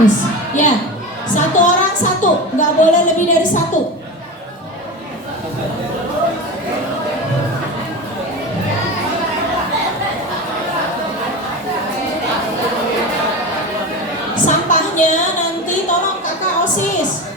Yes. Ya, satu orang satu, nggak boleh lebih dari satu. Sampahnya nanti tolong kakak OSIS.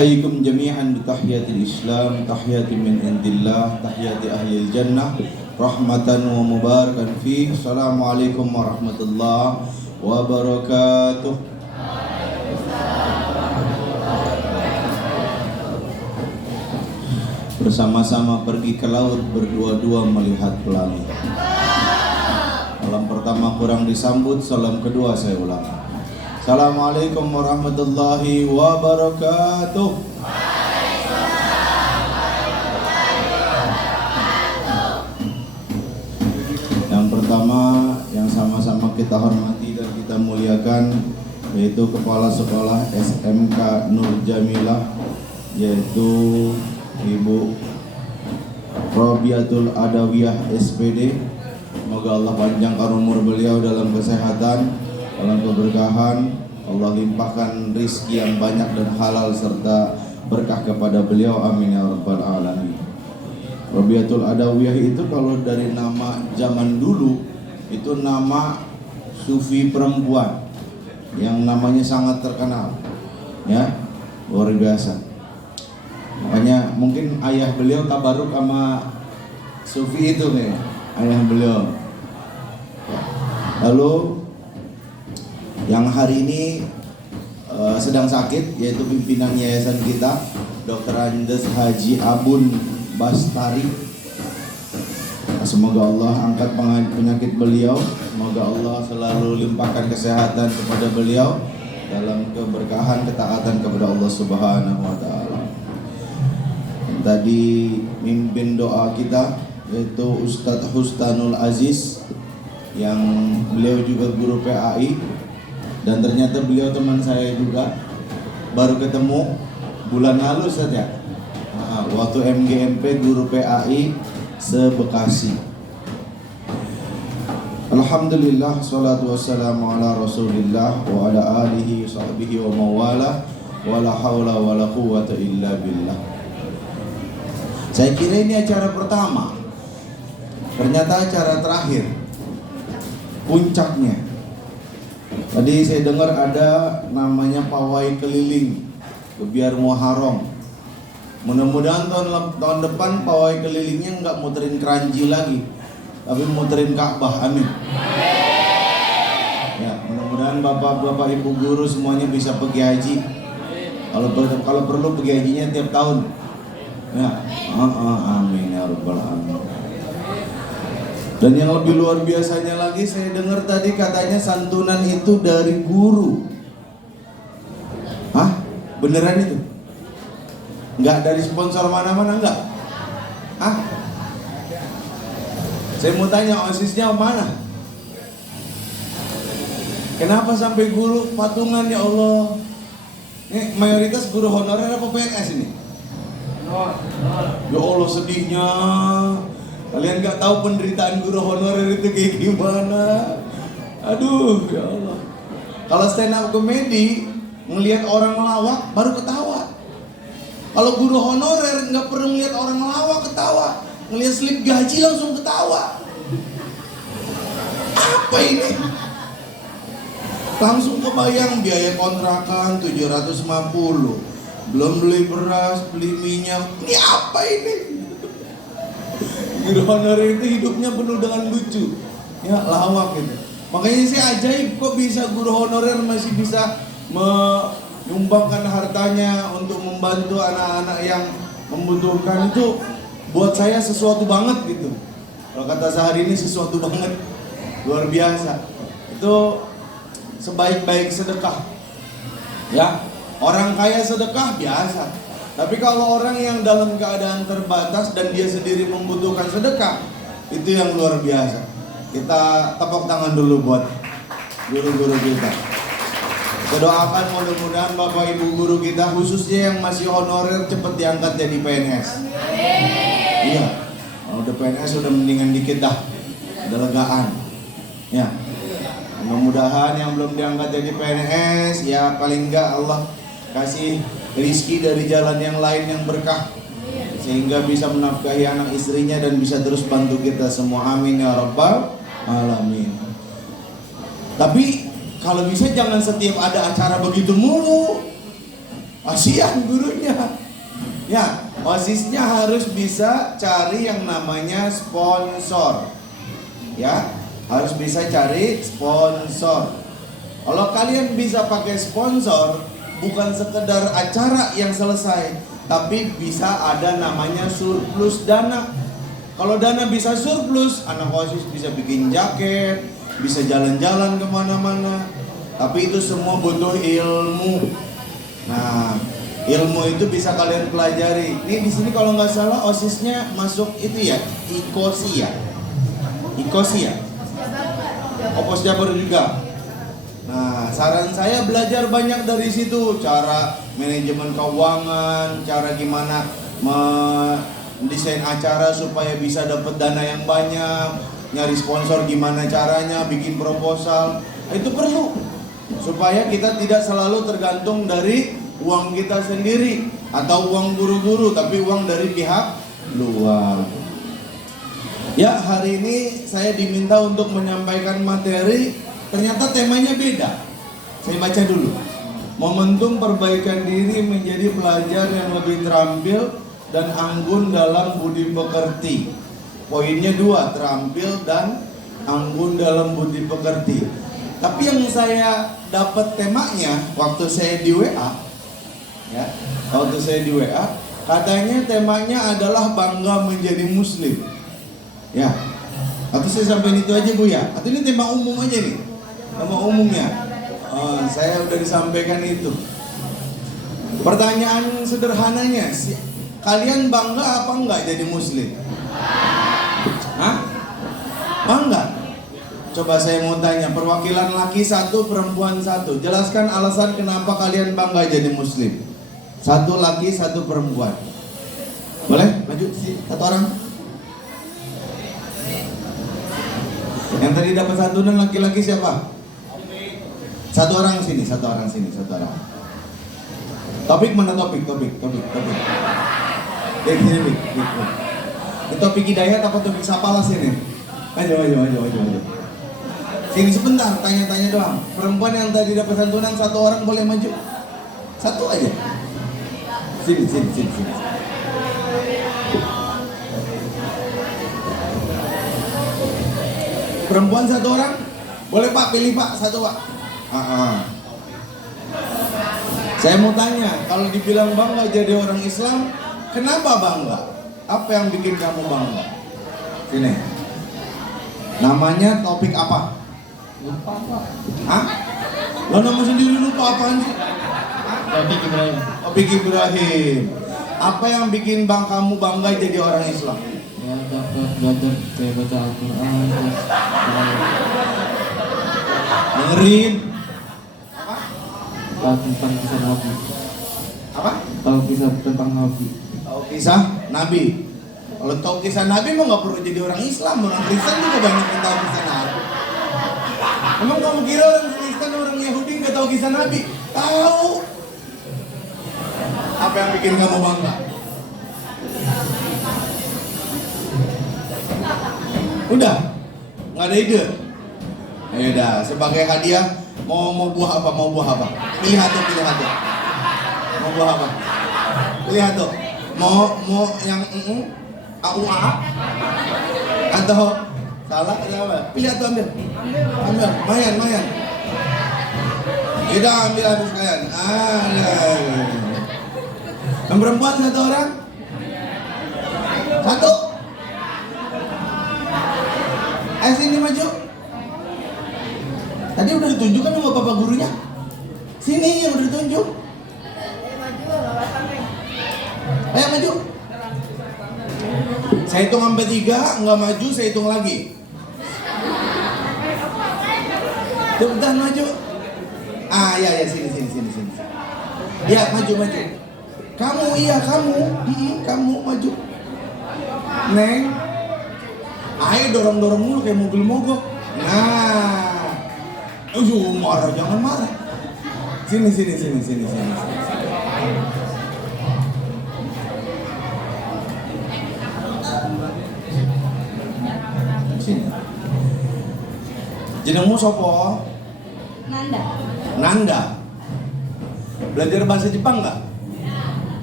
أحييكم جميعا بتحية الإسلام تحية من عند الله تحية أهل الجنة رحمة ومباركا فيه. السلام عليكم ورحمة الله وبركاته. Bersama-sama pergi ke laut, berdua-dua melihat pelangi. Salam pertama kurang disambut, salam kedua saya ulangi. Assalamualaikum warahmatullahi wabarakatuh. Yang pertama yang sama-sama kita hormati dan kita muliakan yaitu Kepala Sekolah SMK Nur Jamilah, yaitu Ibu Robiatul Adawiyah SPD. Semoga Allah panjangkan umur beliau dalam kesehatan, dalam keberkahan. Allah limpahkan rizki yang banyak dan halal serta berkah kepada beliau, amin ya rabbal alamin. Robiatul Adawiyah itu kalau dari nama zaman dulu itu nama sufi perempuan yang namanya sangat terkenal, ya. luar biasa. Makanya mungkin ayah beliau tabaruk sama Sufi itu nih, ayah beliau. Lalu yang hari ini sedang sakit yaitu pimpinan yayasan kita, Dr. Andes Haji Abun Bastari. Semoga Allah angkat penyakit beliau, semoga Allah selalu limpahkan kesehatan kepada beliau dalam keberkahan ketaatan kepada Allah Subhanahu wa taala. Tadi mimpin doa kita yaitu Ustadz Hustanul Aziz, yang beliau juga guru PAI, dan ternyata beliau teman saya juga, baru ketemu bulan lalu saja waktu MGMP guru PAI se-Bekasi. Alhamdulillah, salatu wassalamu ala rasulillah wa ala alihi sahbihi wa mawala, wa la hawla wa la quwwata illa billah. Saya kira ini acara pertama, ternyata acara terakhir, puncaknya. Tadi saya dengar ada namanya pawai keliling Gebiar Muharram. Mudah-mudahan tahun depan pawai kelilingnya nggak muterin keranji lagi, tapi muterin Ka'bah, amin. Ya, mudah-mudahan bapak-bapak ibu guru semuanya bisa pergi haji. Kalau perlu pergi hajinya tiap tahun. Ya, amin ya rabbal alamin. Dan yang lebih luar biasanya lagi, saya dengar tadi katanya santunan itu dari guru. Hah? Beneran itu? Enggak dari sponsor mana-mana, enggak? Hah? Saya mau tanya, OSIS-nya mana? Kenapa sampai guru patungan, ya Allah? Ini mayoritas guru honorer apa PNS ini? Ya Allah, sedihnya. Kalian gak tahu penderitaan guru honorer itu kayak gimana. Aduh, ya Allah. Kalau stand up comedy, ngelihat orang ngelawak baru ketawa. Kalau guru honorer nggak perlu ngelihat orang ngelawak ketawa, ngelihat slip gaji langsung ketawa. Apa ini? Langsung kebayang biaya kontrakan 750, belum beli beras, beli minyak. Ini apa ini? Guru honorer itu hidupnya penuh dengan lucu, ya, lawak gitu. Makanya saya ajaib kok bisa guru honorer masih bisa menyumbangkan hartanya untuk membantu anak-anak yang membutuhkan. Itu buat saya sesuatu banget gitu. Kalau kata sehari ini sesuatu banget, luar biasa. Itu sebaik-baik sedekah. Ya, orang kaya sedekah biasa. Tapi kalau orang yang dalam keadaan terbatas dan dia sendiri membutuhkan sedekah, itu yang luar biasa. Kita tepuk tangan dulu buat guru-guru kita. Kita doakan mudah-mudahan Bapak Ibu guru kita, khususnya yang masih honorer, cepat diangkat jadi PNS. Iya, kalau udah PNS udah mendingan dikit dah, udah legaan. Ya, mudah-mudahan yang belum diangkat jadi PNS, ya paling enggak Allah kasih rizki dari jalan yang lain yang berkah, sehingga bisa menafkahi anak istrinya dan bisa terus bantu kita semua, amin ya rabbal alamin. Tapi kalau bisa jangan setiap ada acara begitu mulu, kasihan gurunya. Ya, OSIS-nya harus bisa cari yang namanya sponsor. Ya, harus bisa cari sponsor. Kalau kalian bisa pakai sponsor, bukan sekedar acara yang selesai, tapi bisa ada namanya surplus dana. Kalau dana bisa surplus, anak OSIS bisa bikin jaket, bisa jalan-jalan kemana-mana. Tapi itu semua butuh ilmu. Nah, ilmu itu bisa kalian pelajari. Ini di sini kalau nggak salah OSIS-nya masuk itu ya, IKOSI ya. Opos Jabar juga. Nah, saran saya belajar banyak dari situ, cara manajemen keuangan, cara gimana mendesain acara supaya bisa dapat dana yang banyak, nyari sponsor gimana caranya, bikin proposal. Itu perlu supaya kita tidak selalu tergantung dari uang kita sendiri atau uang guru-guru, tapi uang dari pihak luar. Ya, hari ini saya diminta untuk menyampaikan materi. Ternyata temanya beda. Saya baca dulu. Momentum perbaikan diri menjadi pelajar yang lebih terampil dan anggun dalam budi pekerti. Poinnya 2, terampil dan anggun dalam budi pekerti. Tapi yang saya dapat temanya waktu saya di WA, ya, waktu saya di WA, katanya temanya adalah bangga menjadi muslim. Ya, atau saya sampai itu aja Bu ya? Atau ini tema umum aja nih? Tema umumnya. Saya udah disampaikan itu. Pertanyaan sederhananya, kalian bangga apa enggak jadi muslim? Hah? Bangga? Coba saya mau tanya, perwakilan laki 1, perempuan 1. Jelaskan alasan kenapa kalian bangga jadi muslim. 1 laki, 1 perempuan. Boleh? Maju satu orang. Yang tadi dapat santunan laki-laki siapa? 1 orang sini, 1 orang sini, 1 orang. Topik mana topik? Ini topik hidayat apa topik sapalas ini? Ayo. Sini sebentar, tanya-tanya doang. Perempuan yang tadi dapat santunan 1 orang boleh maju? 1 aja. Sini. Perempuan 1 orang? Boleh Pak, pilih Pak, 1 Pak. Saya mau tanya, kalau dibilang bangga jadi orang Islam, kenapa bangga? Apa yang bikin kamu bangga? Sini. Namanya topik apa? Lupa Pak. Hah? Lo nama sendiri lupa apaan sih? Topik Ibrahim. Topik Ibrahim. Apa yang bikin kamu bangga jadi orang Islam? Ya dapat belajar kayak baca Al-Quran terus Dengerin. tahu tentang kisah Nabi. Apa? Tahu kisah tentang Nabi. Tahu kisah Nabi. Kalau tahu kisah Nabi mah nggak perlu jadi orang Islam, orang Kristen juga banyak yang tahu kisah Nabi. Emang kamu kira orang Kristen, orang Yahudi nggak tahu kisah Nabi? Tahu. Apa yang bikin kamu bangga? Udah, nggak ada ide. Ayo dah, sebagai hadiah mau buah apa? Pilih satu. Mau buah apa? Pilih satu. Mau yang AUA atau salah apa? Pilih satu ambil. Mayan. Udah ambil habis sekalian. Yang perempuan 1 orang? 1. Sini maju. Tadi udah ditunjukkan sama bapak gurunya. Sini yang udah ditunjuk. Ayo maju. Saya hitung sampai 3, nggak maju saya hitung lagi. Cepetan maju. Ya sini. Ya maju. Kamu maju. Neng. Ayo dorong mulu kayak mobil mogok. Nah, marah, jangan marah. Sini. Sini. Jenengmu sopo? Nanda. Belajar bahasa Jepang nggak?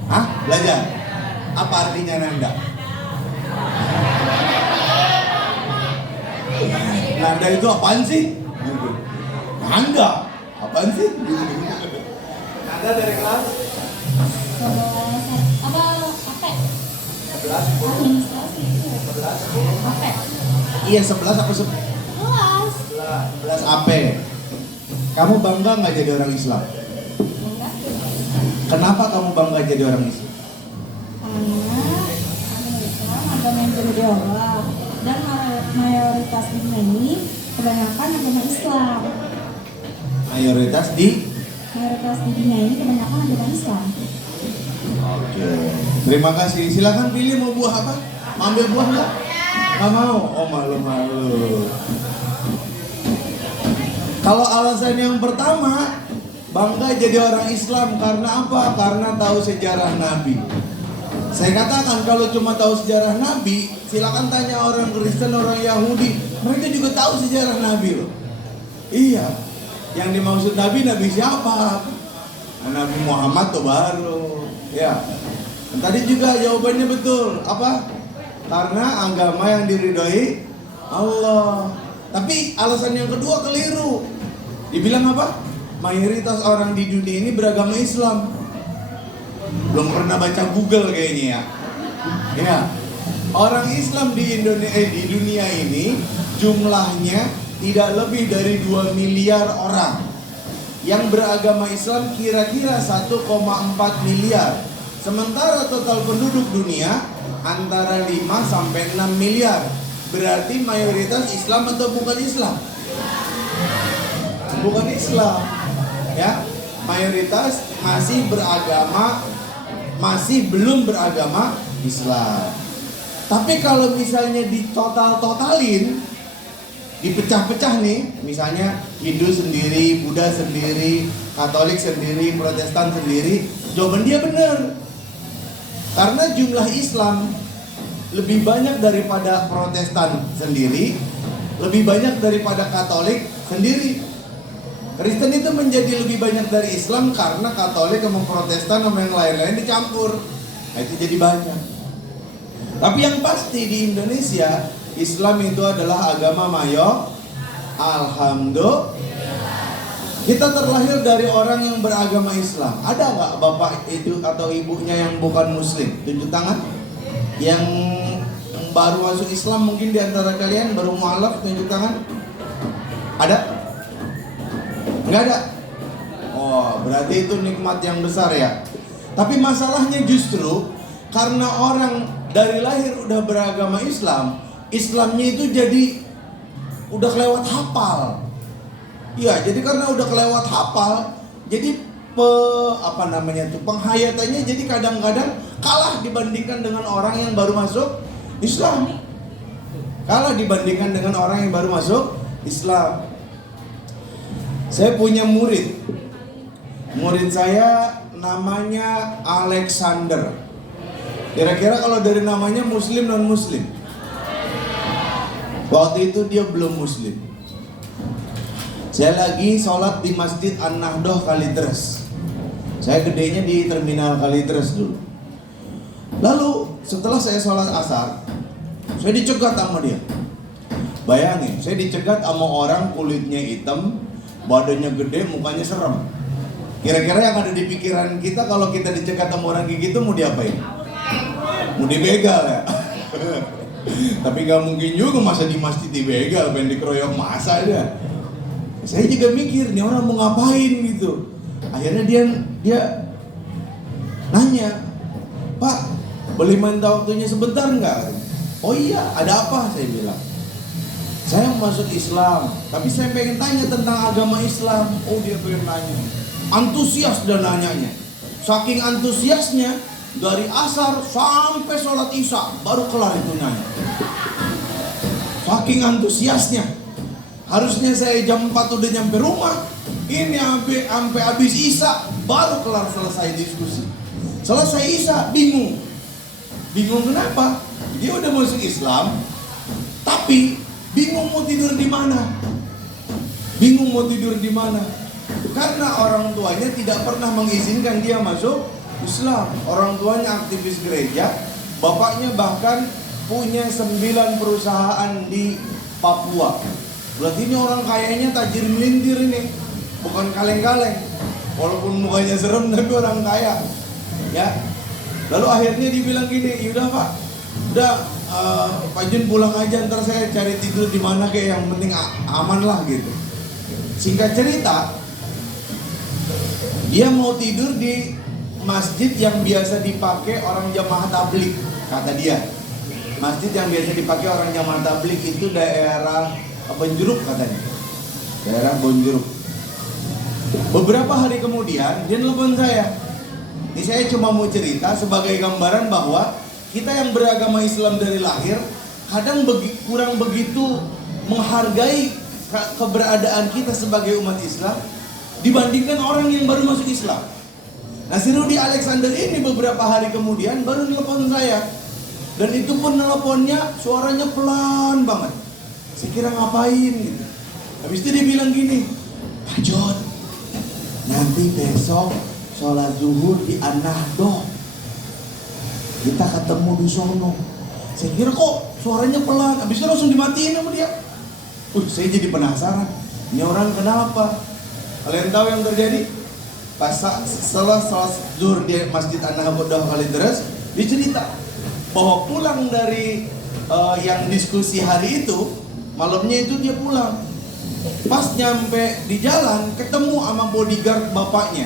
Hah? Belajar? Apa artinya Nanda? Nanda itu apaan sih? Nanda? Apaan sih? Nanda dari kelas? 11? Iya 11 apa 11 AP. Kamu bangga nggak jadi orang Islam? Kenapa kamu bangga jadi orang Islam? Karena Islam agama yang diridhoi Allah dan mayoritas di dunia ini kebanyakan agama Islam. Mayoritas di dunia ini kebanyakan agama Islam. Oke. Terima kasih. Silakan pilih mau buah apa? Mau ambil buah nggak? Nggak mau. Oh malu. Kalau alasan yang pertama, bangga jadi orang Islam karena apa? Karena tahu sejarah Nabi. Saya katakan kalau cuma tahu sejarah Nabi, silakan tanya orang Kristen, orang Yahudi, mereka juga tahu sejarah Nabi loh. Iya. Yang dimaksud Nabi siapa? Nabi Muhammad tuh baru. Ya. Dan tadi juga jawabannya betul. Apa? Karena agama yang diridhoi Allah. Tapi alasan yang kedua keliru. Dibilang apa? Mayoritas orang di dunia ini beragama Islam. Belum pernah baca Google kayaknya ya. Ya. Orang Islam di dunia ini jumlahnya tidak lebih dari 2 miliar orang. Yang beragama Islam kira-kira 1,4 miliar. Sementara total penduduk dunia antara 5 sampai 6 miliar. Berarti mayoritas Islam atau bukan Islam? Bukan Islam. Ya, mayoritas masih belum beragama Islam. Tapi kalau misalnya totalin, dipecah-pecah nih, misalnya Hindu sendiri, Buddha sendiri, Katolik sendiri, Protestan sendiri, jawaban dia benar. Karena jumlah Islam lebih banyak daripada Protestan sendiri, lebih banyak daripada Katolik sendiri. Kristen itu menjadi lebih banyak dari Islam karena Katolik sama Protestan sama yang lain-lain dicampur. Nah, itu jadi banyak. Tapi yang pasti di Indonesia Islam itu adalah agama mayor. Alhamdulillah. Kita terlahir dari orang yang beragama Islam. Ada nggak bapak itu atau ibunya yang bukan Muslim? Tunjuk tangan. Yang baru masuk Islam mungkin di antara kalian baru mualaf, tunjuk tangan. Ada? Nggak ada? Oh, berarti itu nikmat yang besar ya. Tapi masalahnya justru karena orang dari lahir udah beragama Islam, Islamnya itu jadi udah kelewat hafal. Iya, jadi karena udah kelewat hafal, jadi penghayatannya jadi kadang-kadang kalah dibandingkan dengan orang yang baru masuk Islam. Kalah dibandingkan dengan orang yang baru masuk Islam. Saya punya murid. Murid saya namanya Alexander. Kira-kira kalau dari namanya Muslim non Muslim? Waktu itu dia belum Muslim. Saya lagi sholat di Masjid An-Nahdoh Kalideres. Saya gedenya di Terminal Kalideres dulu. Lalu setelah saya sholat asar, saya dicegat sama dia. Bayangin, saya dicegat sama orang kulitnya hitam, badannya gede, mukanya serem. Kira-kira yang ada di pikiran kita kalau kita dicegat sama orang kayak gitu mau diapain? Mau dibegal ya? Tapi gak mungkin juga masa di masjid dibegal, pengen dikeroyok masa aja. Saya juga mikir, nih orang mau ngapain gitu. Akhirnya dia nanya, Pak, boleh minta waktunya sebentar nggak? Oh iya, ada apa? Saya bilang, saya masuk Islam, tapi saya pengen tanya tentang agama Islam. Oh, dia pengen nanya, antusias dan nanyanya. Saking antusiasnya, dari asar sampai sholat isya baru kelar itu nanya. Saking antusiasnya, harusnya saya jam 4 udah nyampe rumah, ini sampai habis isya baru kelar selesai diskusi. Selesai isya bingung kenapa? Dia udah masuk Islam, tapi bingung mau tidur di mana. Karena orang tuanya tidak pernah mengizinkan dia masuk Islam. Orang tuanya aktivis gereja, bapaknya bahkan punya 9 perusahaan di Papua. Berarti ini orang kayanya tajir melintir ini, bukan kaleng-kaleng. Walaupun mukanya serem tapi orang kaya. Ya. Lalu akhirnya dibilang gini, yaudah Pak, udah Pak Jun pulang aja, ntar saya cari tidur di mana kayak yang penting aman lah gitu. Singkat cerita, dia mau tidur di masjid yang biasa dipakai orang jamaah tabligh, kata dia. Masjid yang biasa dipakai orang jamaah tabligh itu daerah Bonjeruk katanya. Daerah Bonjeruk. Beberapa hari kemudian dia nelfon saya. Ini saya cuma mau cerita sebagai gambaran bahwa kita yang beragama Islam dari lahir kadang kurang begitu menghargai keberadaan kita sebagai umat Islam dibandingkan orang yang baru masuk Islam. Nah, si Rudy Alexander ini beberapa hari kemudian baru nelpon saya. Dan itu pun nelponnya suaranya pelan banget. Saya kira ngapain gitu. Habis itu dia bilang gini, Pak John, nanti besok sholat zuhur di An-Nahdoh. Kita ketemu di sono. Saya kira kok suaranya pelan, habis itu langsung dimatiin sama dia. Saya jadi penasaran, ini orang kenapa? Kalian tahu yang terjadi? Pas setelah sholat zuhur di Masjid An-Nahdoh Kalideres, dia cerita bahwa pulang dari yang diskusi hari itu, malamnya itu dia pulang. Pas nyampe di jalan, ketemu sama bodyguard bapaknya.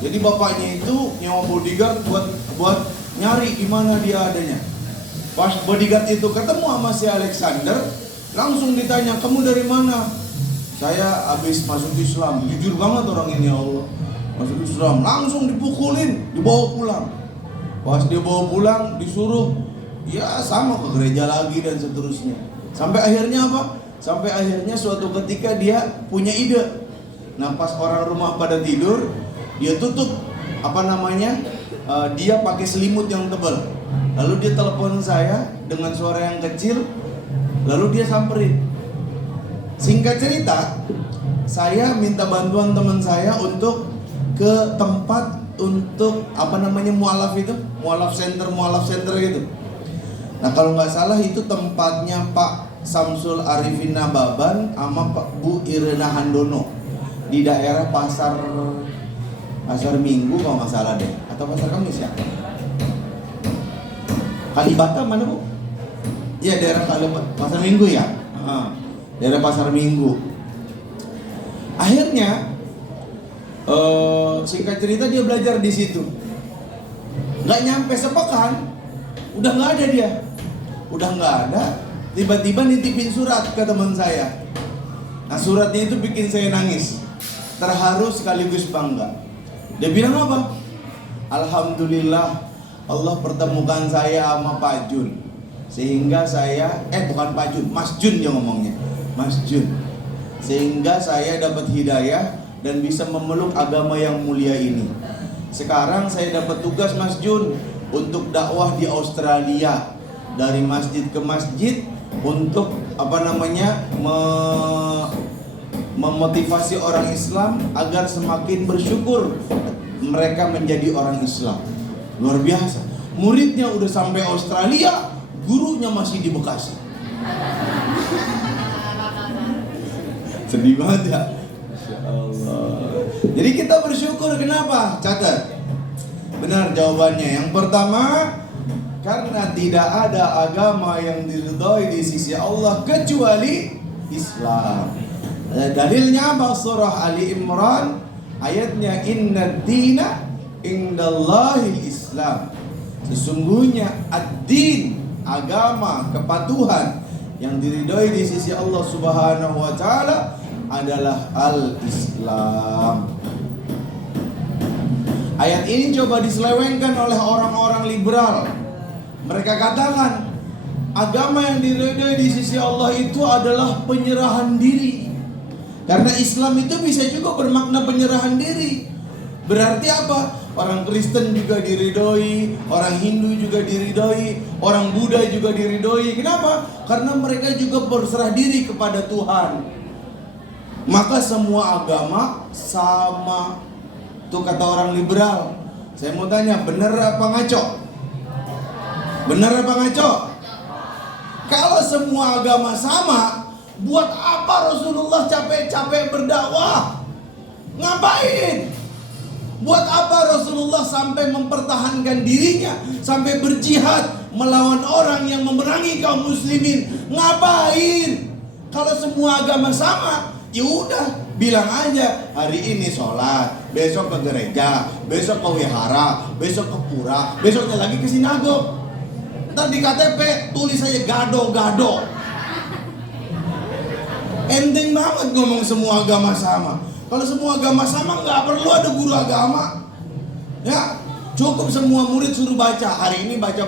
Jadi bapaknya itu nyawa bodyguard buat nyari di mana dia adanya. Pas bodyguard itu ketemu sama si Alexander, langsung ditanya, kamu dari mana? Saya habis masuk Islam. Jujur banget orang ini, ya Allah. Masuk Islam, langsung dipukulin, dibawa pulang. Pas dia bawa pulang, disuruh ya sama ke gereja lagi dan seterusnya. Sampai akhirnya apa? Sampai akhirnya suatu ketika dia punya ide. Nah, pas orang rumah pada tidur, dia tutup dia pakai selimut yang tebal. Lalu dia telepon saya dengan suara yang kecil, lalu dia samperin. Singkat cerita, saya minta bantuan teman saya untuk ke tempat untuk mualaf itu, mualaf center gitu. Nah, kalau nggak salah itu tempatnya Pak Samsul Arifin Nababan sama Pak Bu Irena Handono di daerah Pasar Minggu kalau nggak salah deh, atau Pasar Kamis ya? Kalibata mana Bu? Iya, daerah Kalibata, Pasar Minggu ya? Daerah Pasar Minggu. Akhirnya singkat cerita dia belajar di situ. Nggak nyampe sepekan, udah nggak ada dia. Udah nggak ada. Tiba-tiba nitipin surat ke teman saya. Nah, suratnya itu bikin saya nangis, terharu sekaligus bangga. Dia bilang apa? Alhamdulillah Allah pertemukan saya sama Pak Jun, sehingga saya bukan Pak Jun, Mas Jun dia ngomongnya, Mas Jun, sehingga saya dapat hidayah dan bisa memeluk agama yang mulia ini. Sekarang saya dapat tugas Mas Jun untuk dakwah di Australia, dari masjid ke masjid, untuk memotivasi orang Islam agar semakin bersyukur mereka menjadi orang Islam. Luar biasa. Muridnya udah sampai Australia, gurunya masih di Bekasi. Sedih banget ya. Masya Allah. Jadi kita bersyukur, kenapa? Catat. Benar jawabannya. Yang pertama, karena tidak ada agama yang diridhai di sisi Allah kecuali Islam. Dalilnya apa? Surah Ali Imran ayatnya, Innad dina indallahil Islam. Sesungguhnya ad-din, agama, kepatuhan yang diridhai di sisi Allah Subhanahu wa taala adalah al-Islam. Ayat ini coba diselewengkan oleh orang-orang liberal. Mereka katakan agama yang diridhai di sisi Allah itu adalah penyerahan diri. Karena Islam itu bisa juga bermakna penyerahan diri. Berarti apa? Orang Kristen juga diridhoi, orang Hindu juga diridhoi, orang Buddha juga diridhoi. Kenapa? Karena mereka juga berserah diri kepada Tuhan. Maka semua agama sama. Itu kata orang liberal. Saya mau tanya, benar apa ngaco? Benar apa ngaco? Kalau semua agama sama, buat apa Rasulullah capek-capek berdakwah? Ngapain? Buat apa Rasulullah sampai mempertahankan dirinya, sampai berjihad melawan orang yang memerangi kaum muslimin? Ngapain? Kalau semua agama sama, ya udah bilang aja hari ini sholat, besok ke gereja, besok ke wihara, besok ke pura, besoknya lagi ke sinagog. Ntar di KTP tulis aja gado-gado. Enteng banget ngomong semua agama sama. Kalau semua agama sama, nggak perlu ada guru agama. Ya, cukup semua murid suruh baca. Hari ini baca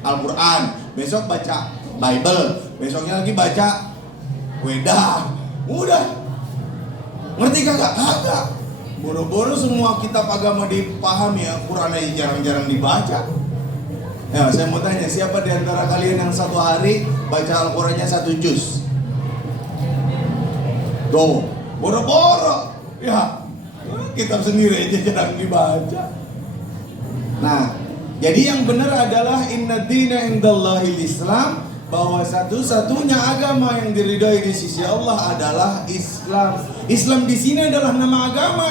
Al-Quran, besok baca Bible, besoknya lagi baca Weda. Udah. Ngerti kagak? Kagak. Boro-boro semua kitab agama dipahami, ya Quran aja jarang-jarang dibaca. Ya, saya mau tanya, siapa di antara kalian yang satu hari baca Al-Qurannya 1 juz? Tuh, boro-boro. Ya, kitab sendiri aja jarang dibaca. Nah, jadi yang benar adalah inna dina indallahil Islam, bahwa satu-satunya agama yang diridhoi di sisi Allah adalah Islam. Islam di sini adalah nama agama.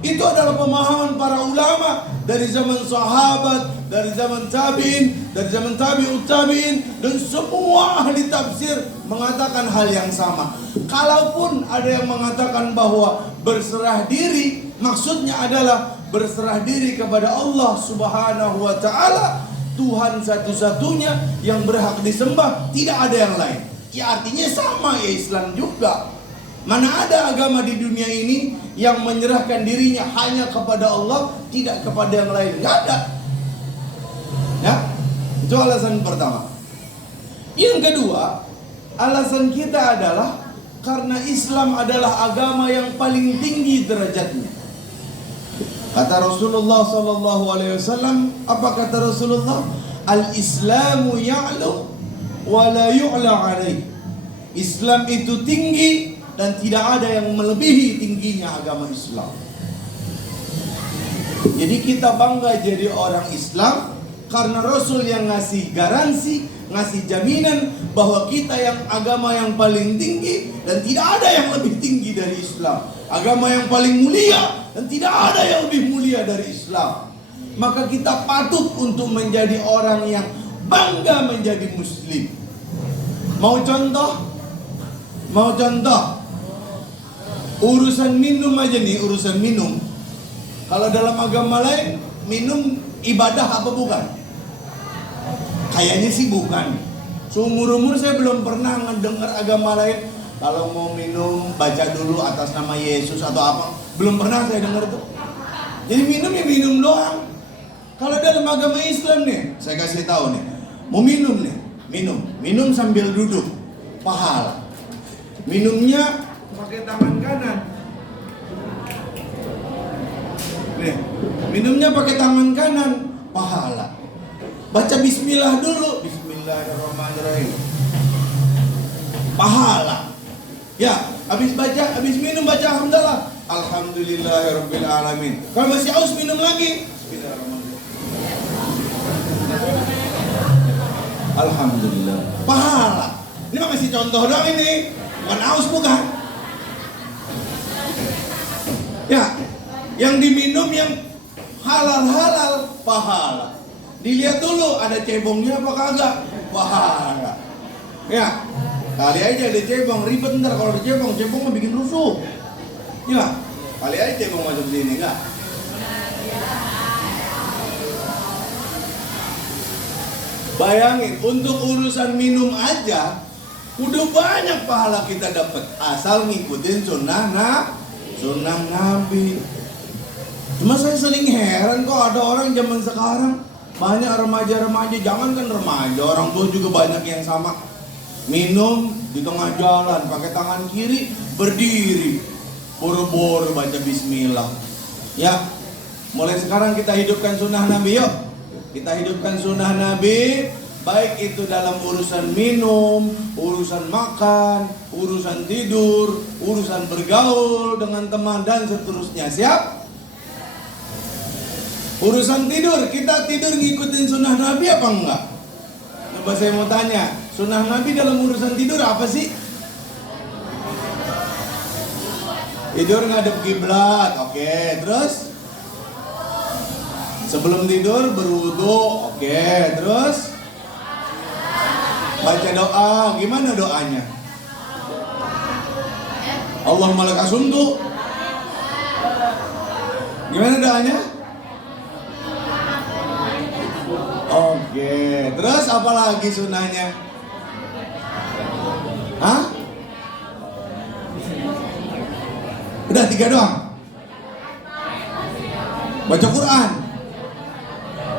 Itu adalah pemahaman para ulama dari zaman sahabat, dari zaman tabi'in, dari zaman tabi'ut tabi'in, dan semua ahli tafsir mengatakan hal yang sama. Kalaupun ada yang mengatakan bahwa berserah diri, maksudnya adalah berserah diri kepada Allah Subhanahu wa ta'ala, Tuhan satu-satunya yang berhak disembah, tidak ada yang lain. Ya artinya sama ya, Islam juga. Mana ada agama di dunia ini yang menyerahkan dirinya hanya kepada Allah, tidak kepada yang lain? Tidak ada. Ya, itu alasan pertama. Yang kedua, alasan kita adalah karena Islam adalah agama yang paling tinggi derajatnya. Kata Rasulullah SAW, apa kata Rasulullah? Al-Islamu ya'lu wa la yu'la alaih. Islam itu tinggi dan tidak ada yang melebihi tingginya agama Islam. Jadi kita bangga jadi orang Islam karena Rasul yang ngasih garansi, ngasih jaminan bahwa kita yang agama yang paling tinggi dan tidak ada yang lebih tinggi dari Islam. Agama yang paling mulia dan tidak ada yang lebih mulia dari Islam. Maka kita patut untuk menjadi orang yang bangga menjadi Muslim. Mau contoh? Mau contoh? Urusan minum aja nih, urusan minum. Kalau dalam agama lain, minum ibadah apa bukan? Kayaknya sih bukan. Seumur-umur saya belum pernah mendengar agama lain kalau mau minum baca dulu atas nama Yesus atau apa. Belum pernah saya dengar itu. Jadi minum ya minum doang. Kalau dalam agama Islam nih, saya kasih tahu nih, mau minum nih, minum sambil duduk, pahala. Minumnya pakai tangan kanan. Nih, minumnya pakai tangan kanan, pahala. Baca bismillah dulu, bismillahirrahmanirrahim, pahala. Ya, habis minum baca alhamdulillah, alhamdulillahirabbil alamin. Kalau masih aus minum lagi, bismillahirrahmanirrahim, alhamdulillah, pahala. Ini mah kasih contoh doang ini, bukan aus bukan. Ya, yang diminum yang halal-halal, pahala. Dilihat dulu ada cebongnya apa kagak, pahala. Ya, kali aja ada cebong, ribet ntar kalau ada cebong mah bikin rusuh. Ya, kali aja cebong masuk sini, enggak? Bayangin, untuk urusan minum aja udah banyak pahala kita dapat asal ngikutin sunnah Nabi. Cuma saya sering heran kok ada orang zaman sekarang, banyak remaja-remaja, jangankan remaja, orang tua juga banyak yang sama. Minum di tengah jalan, pakai tangan kiri, berdiri, boro-boro baca bismillah. Ya, mulai sekarang kita hidupkan sunnah Nabi yuk. Kita hidupkan sunnah Nabi, baik itu dalam urusan minum, urusan makan, urusan tidur, urusan bergaul dengan teman dan seterusnya. Siap? Urusan tidur, kita tidur ngikutin sunnah Nabi apa enggak? Coba saya mau tanya, sunnah Nabi dalam urusan tidur apa sih? Tidur ngadep kiblat, oke. Terus? Sebelum tidur berwudu, oke. Terus? Baca doa, gimana doanya? Allahumma laka sumtu. Gimana doanya? Oke, terus apa lagi sunahnya? Hah? Udah 3 doang? Baca Quran,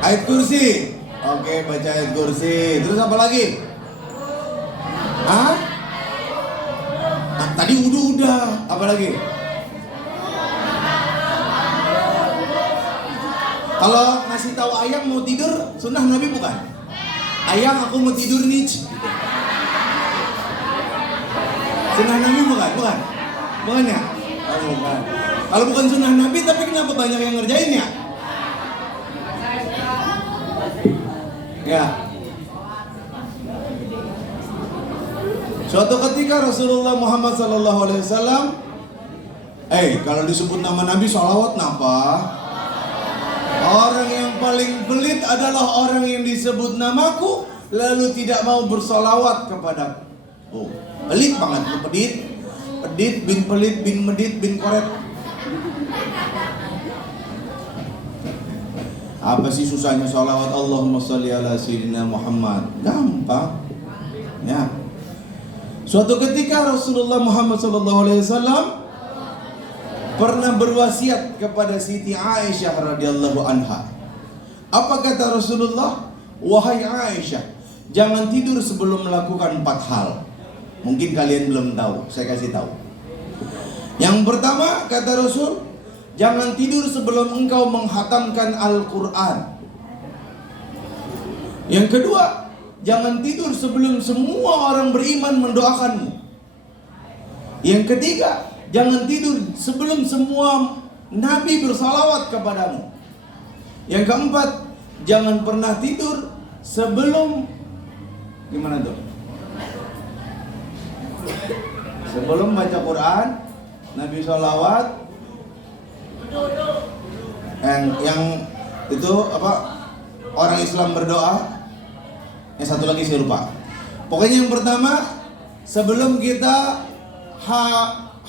ayat kursi. Oke, baca ayat kursi. Terus apa lagi? Hah? Nah, tadi udah. Apa lagi? Kalau ngasih tahu ayam mau tidur, sunnah Nabi bukan? Ayam aku mau tidur nih. Sunnah Nabi bukan? Bukan ya? bukan. Kalau bukan sunnah Nabi, tapi kenapa banyak yang ngerjain ya? Ya. Suatu ketika Rasulullah Muhammad SAW, kalau disebut nama Nabi salawat napa? Orang yang paling pelit adalah orang yang disebut namaku lalu tidak mau bersalawat kepada. Oh, pelit banget, pedit. Pedit bin pelit bin medit bin koret. Apa sih susahnya salawat Allahumma sholli ala sayyidina Muhammad? Gampang. Ya. Suatu ketika Rasulullah Muhammad SAW pernah berwasiat kepada Siti Aisyah radhiyallahu anha. Apa kata Rasulullah? Wahai Aisyah, jangan tidur sebelum melakukan 4 hal. Mungkin kalian belum tahu, saya kasih tahu. Yang pertama kata Rasul, jangan tidur sebelum engkau menghatamkan Al-Quran. Yang kedua, jangan tidur sebelum semua orang beriman mendoakanmu. Yang ketiga, jangan tidur sebelum semua Nabi bersalawat kepadamu. Yang keempat, jangan pernah tidur sebelum gimana tuh? Sebelum baca Quran, Nabi salawat. Yang itu apa? Orang Islam berdoa. Yang satu lagi saya lupa. Pokoknya yang pertama, sebelum kita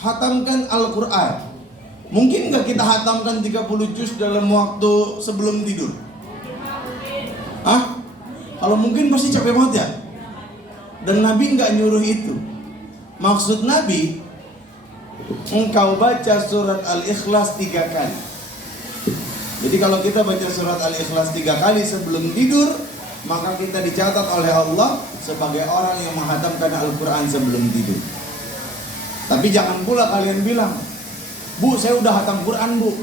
hatamkan Al-Quran, mungkin nggak kita hatamkan 30 juz dalam waktu sebelum tidur? Kalau mungkin pasti capek banget ya. Dan Nabi nggak nyuruh itu. Maksud Nabi, engkau baca surat Al-Ikhlas 3 kali. Jadi kalau kita baca surat Al-Ikhlas 3 kali sebelum tidur, maka kita dicatat oleh Allah sebagai orang yang menghatamkan Al-Quran sebelum tidur. Tapi jangan pula kalian bilang, Bu, saya udah hatam Quran, Bu.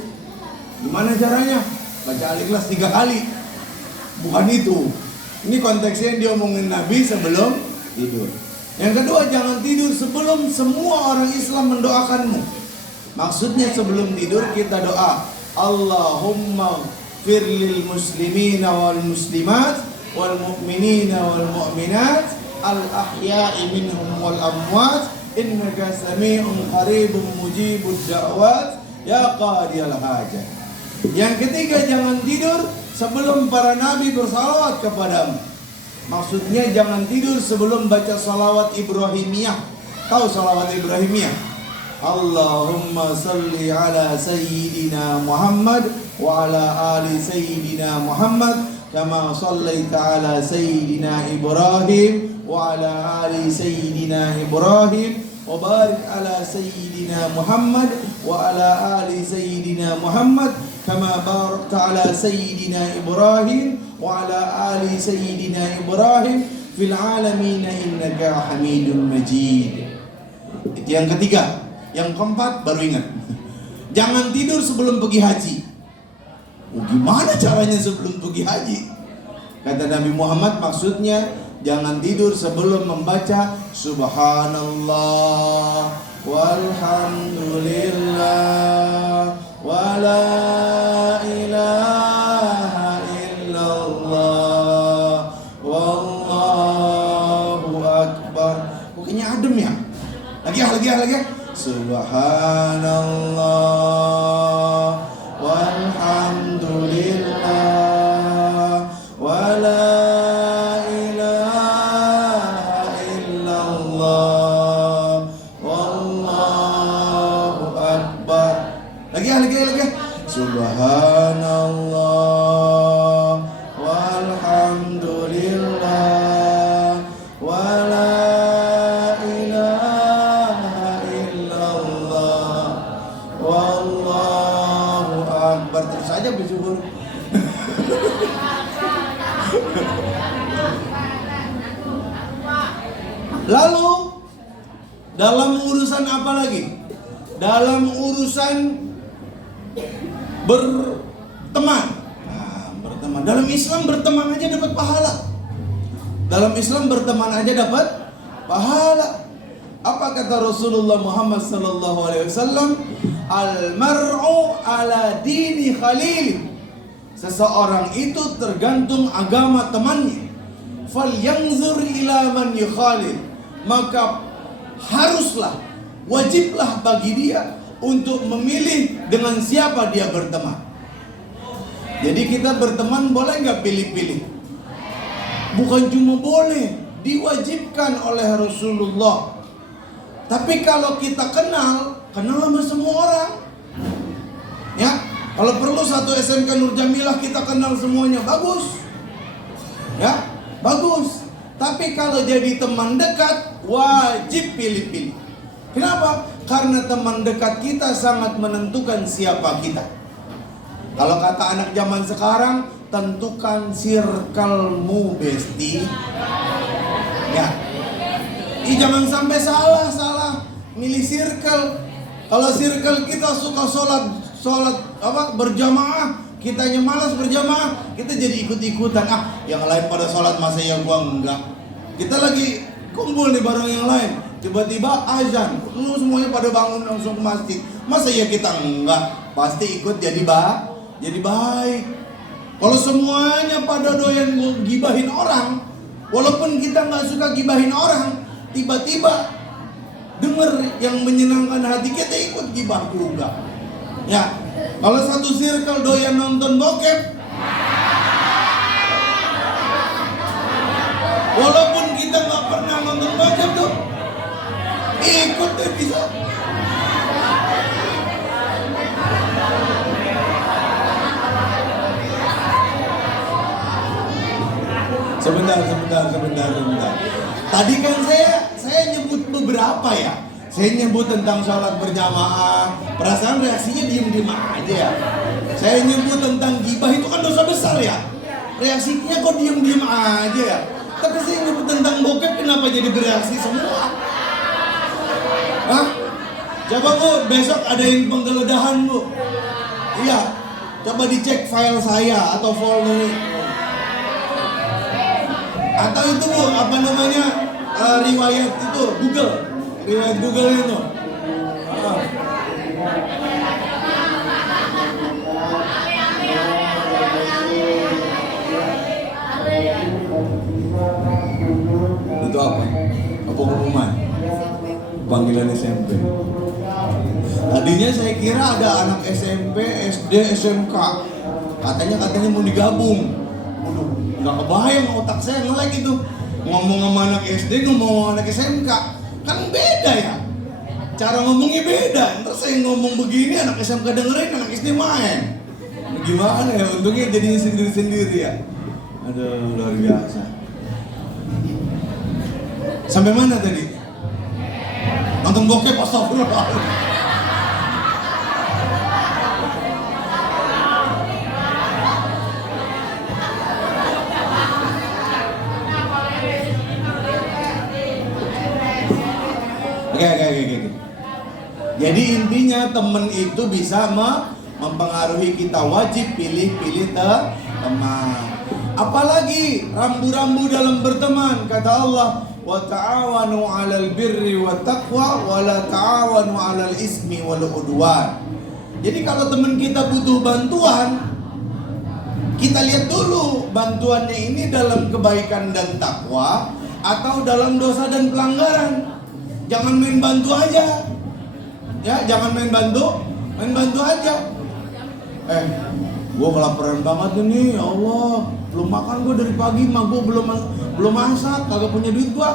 Gimana caranya? Baca Al-Ikhlas 3 kali. Bukan itu. Ini konteksnya diomongin Nabi sebelum tidur. Yang kedua, jangan tidur sebelum semua orang Islam mendoakanmu. Maksudnya sebelum tidur kita doa, Allahumma firlil muslimina wal muslimat wal mu'minina wal mu'minat al ahya'i minhum wal amwat innaka sami'un qaribun mujibud da'wat ya qadiyal hajat. Yang ketiga, jangan tidur sebelum para nabi bersalawat kepadamu. Maksudnya jangan tidur sebelum baca salawat Ibrahimiyah. Tahu salawat Ibrahimiyah? Allahumma salli ala sayyidina Muhammad wa ala ali sayyidina Muhammad kama sallaita ala sayyidina Ibrahim wa ala ali sayyidina Ibrahim wa barik ala sayyidina Muhammad wa ala ali sayyidina Muhammad kama barakta ala sayyidina Ibrahim wa ala ali sayyidina Ibrahim fil alamin innaka Hamidum Majid. Itu yang ketiga. Yang keempat baru ingat, jangan tidur sebelum pergi haji. Gimana caranya sebelum pergi haji? Kata Nabi Muhammad, maksudnya jangan tidur sebelum membaca Subhanallah walhamdulillah wala ilaha illallah wallahu akbar. Pokoknya adem ya. Lagi. Subhanallah walhamdulillah wala ilaha illallah wallahu akbar. Lagi. Subhanallah walhamdulillah wala terus aja bersyukur. Lalu dalam urusan apa lagi? Dalam urusan berteman. Berteman. Dalam Islam berteman aja dapat pahala. Dalam Islam berteman aja dapat pahala. Apa kata Rasulullah Muhammad sallallahu alaihi wasallam? Al-mar'u ala dini khalili. Seseorang itu tergantung agama temannya. Falyanzur ila man yukhalil. Maka haruslah, wajiblah bagi dia untuk memilih dengan siapa dia berteman. Jadi kita berteman boleh nggak pilih-pilih? Bukan cuma boleh, diwajibkan oleh Rasulullah. Tapi kalau kita kenal sama semua orang. Ya, kalau perlu satu SMK Nur Jamilah kita kenal semuanya, bagus. Ya, bagus. Tapi kalau jadi teman dekat, wajib pilih-pilih. Kenapa? Karena teman dekat kita sangat menentukan siapa kita. Kalau kata anak zaman sekarang, tentukan circle-mu, besti. Ya. Jangan sampai salah milih circle. Kalau circle kita suka sholat berjamaah, kitanya malas berjamaah, kita jadi ikut-ikutan. Yang lain pada sholat masa ya gua enggak. Kita lagi kumpul di bareng yang lain, tiba-tiba azan, lu semuanya pada bangun langsung ke masjid. Masa ya kita enggak? Pasti ikut jadi baik. Kalau semuanya pada doyan gibahin orang, walaupun kita nggak suka gibahin orang, tiba-tiba dengar yang menyenangkan hati kita ikut gibah juga. Ya, kalau satu circle doyan nonton bokep, walaupun kita nggak pernah nonton bokep tuh, ikut deh bisa. Sebentar. Tadi kan saya nyebut beberapa ya. Saya nyebut tentang sholat berjamaah. Perasaan reaksinya diem-diem aja ya. Saya nyebut tentang gibah, itu kan dosa besar ya. Reaksinya kok diem-diem aja ya. Tapi saya nyebut tentang bokep, kenapa jadi bereaksi semua? Hah? Coba Bu, besok adain penggeledahan Bu. Iya, coba dicek file saya atau folder. Atau itu Bu, riwayat itu riwayat Google itu. Itu apa? Pengumuman panggilan SMP. Tadinya saya kira ada anak SMP, SD, SMK. Katanya mau digabung. Waduh, nggak kebayang, otak saya nge-lag itu. Ngomong sama anak SD, ngomong sama anak SMK, kan beda ya. Cara ngomongnya beda. Ntar saya ngomong begini, anak SMK dengerin, anak SD main. Gimana ya, untungnya jadinya sendiri-sendiri ya. Aduh, luar biasa. Sampai mana tadi? Nonton bokep, astagfirullah. Oke. Jadi intinya teman itu bisa mempengaruhi kita, wajib pilih-pilih teman. Apalagi rambu-rambu dalam berteman, kata Allah, wa ta'awanu 'alal birri wat taqwa wa la ta'awanu 'alal ismi wal udwan. Jadi kalau teman kita butuh bantuan, kita lihat dulu bantuannya ini dalam kebaikan dan takwa atau dalam dosa dan pelanggaran. Jangan main bantu aja. Ya, jangan main bantu aja. Gue kelaparan banget nih, ya Allah. Belum makan gue dari pagi, mah gue belum masak, kagak punya duit gue.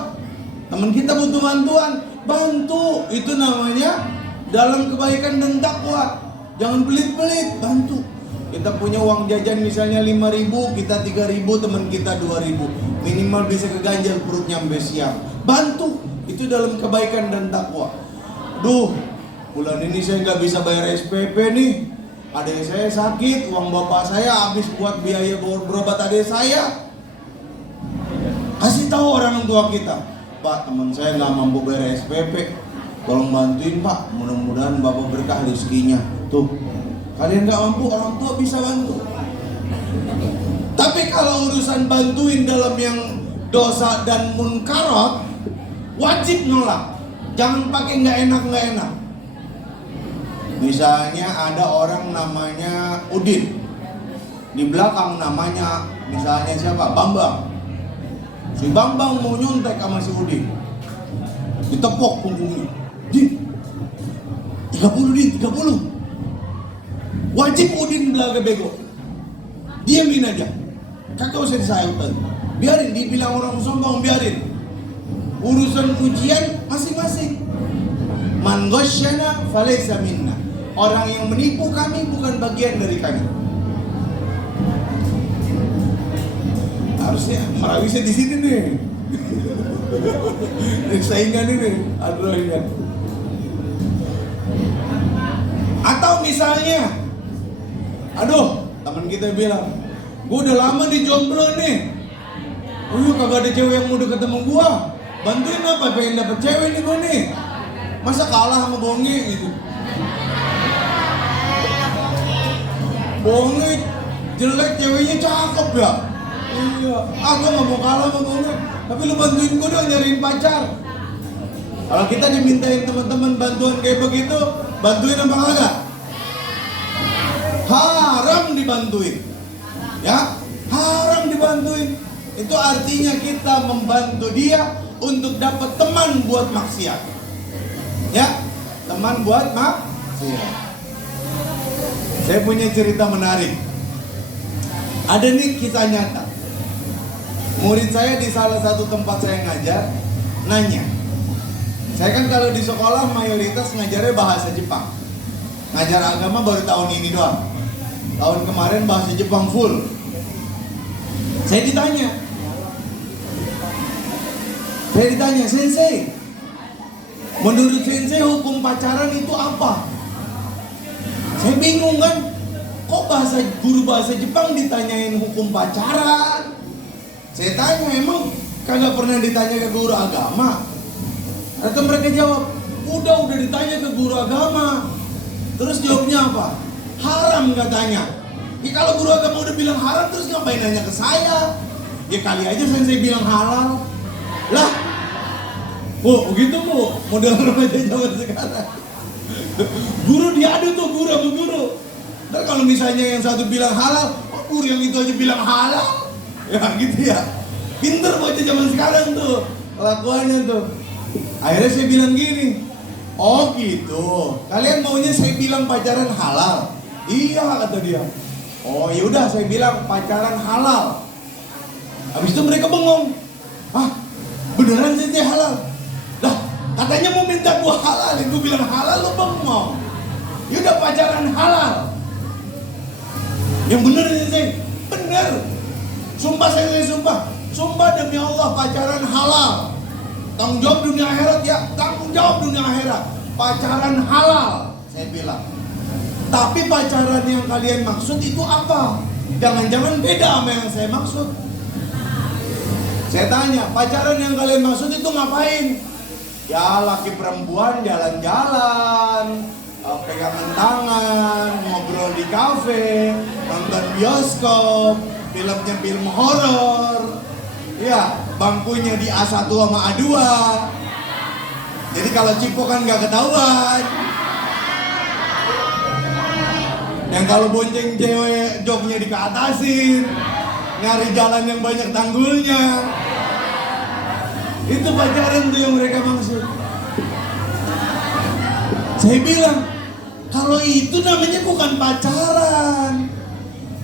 Teman kita butuh bantuan, bantu. Itu namanya dalam kebaikan dan takwa. Jangan pelit-pelit, bantu. Kita punya uang jajan misalnya 5.000, kita 3.000, teman kita 2.000. Minimal bisa keganjal perutnya sampai siang. Bantu. Itu dalam kebaikan dan takwa. Duh, bulan ini saya nggak bisa bayar SPP nih. Adik saya sakit, uang bapak saya habis buat biaya berobat adik saya. Kasih tahu orang tua kita, Pak, teman saya nggak mampu bayar SPP, tolong bantuin Pak. Mudah-mudahan bapak berkah rezekinya. Tuh, kalian nggak mampu, orang tua bisa bantu. Tapi kalau urusan bantuin dalam yang dosa dan munkarat, wajib nolak. Jangan pakai nggak enak. Misalnya ada orang namanya Udin, di belakang namanya misalnya siapa? Bambang. Si Bambang mau nyontek sama si Udin, ditepok punggungnya. Din, 30 Din, 30. Wajib Udin belaga bego. Diamin aja, kagak usah disayutan. Biarin, dibilang orang sombong, biarin. Urusan ujian masing-masing. Man ghasyana falaysa minna. Orang yang menipu kami bukan bagian dari kami. Harusnya Marawisnya di sini nih. Saingan ini, aduh ya. Atau misalnya, aduh, teman kita bilang, gua udah lama di jomblo nih. Kagak ada cewek yang mau deket sama gua. Bantuin apa? Pengen dapet cewek nih gua nih. Masa kalah sama bonge gitu? Bonge jelek, ceweknya cakep ya. Iya, gua gak mau kalah sama bonge. Tapi lu bantuin gua dong nyariin pacar. Kalau kita dimintain teman-teman bantuan kayak begitu, bantuin apa kagak? Haram dibantuin. Ya, haram dibantuin. Itu artinya kita membantu dia untuk dapat teman buat maksiat. Ya, teman buat maksiat. Saya punya cerita menarik. Ada nih kisah nyata. Murid saya di salah satu tempat saya ngajar nanya. Saya kan kalau di sekolah mayoritas ngajarnya bahasa Jepang. Ngajar agama baru tahun ini doang. Tahun kemarin bahasa Jepang full. Saya ditanya, Sensei, menurut Sensei hukum pacaran itu apa? Saya bingung kan, kok guru bahasa Jepang ditanyain hukum pacaran? Saya tanya, emang kagak pernah ditanya ke guru agama? Atau mereka jawab, udah ditanya ke guru agama. Terus jawabnya apa? Haram katanya. Ya kalau guru agama udah bilang haram, terus ngapain nanya ke saya? Ya kali aja Sensei bilang halal. Lah, begitu Bu, model remaja zaman sekarang. Guru diadu tuh, guru sama guru. Ntar kalau misalnya yang satu bilang halal, guru yang itu aja bilang halal. Ya gitu ya. Pinter bocah zaman sekarang tuh kelakuannya tuh. Akhirnya saya bilang gini, oh gitu, kalian maunya saya bilang pacaran halal? Iya kata dia. Oh yaudah, saya bilang pacaran halal. Habis itu mereka bengong. Beneran sih halal? Lah katanya mau minta gua halal, gua bilang halal, lu bengong. Yaudah pacaran halal. Yang bener sih, bener. Sumpah saya sumpah. Sumpah demi Allah pacaran halal. Tanggung jawab dunia akhirat ya, tanggung jawab dunia akhirat. Pacaran halal, saya bilang. Tapi pacaran yang kalian maksud itu apa? Jangan-jangan beda sama yang saya maksud. Saya tanya, pacaran yang kalian maksud itu ngapain? Ya laki perempuan jalan-jalan, pegangan tangan, ngobrol di kafe, nonton bioskop, filmnya film horor. Ya, bangkunya di A1 sama A2. Jadi kalau cipokan gak ketahuan. Yang kalau bonceng cewek joknya dikeatasin, nyari jalan yang banyak tanggulnya. Itu pacaran tuh yang mereka maksud. Saya bilang, kalau itu namanya bukan pacaran.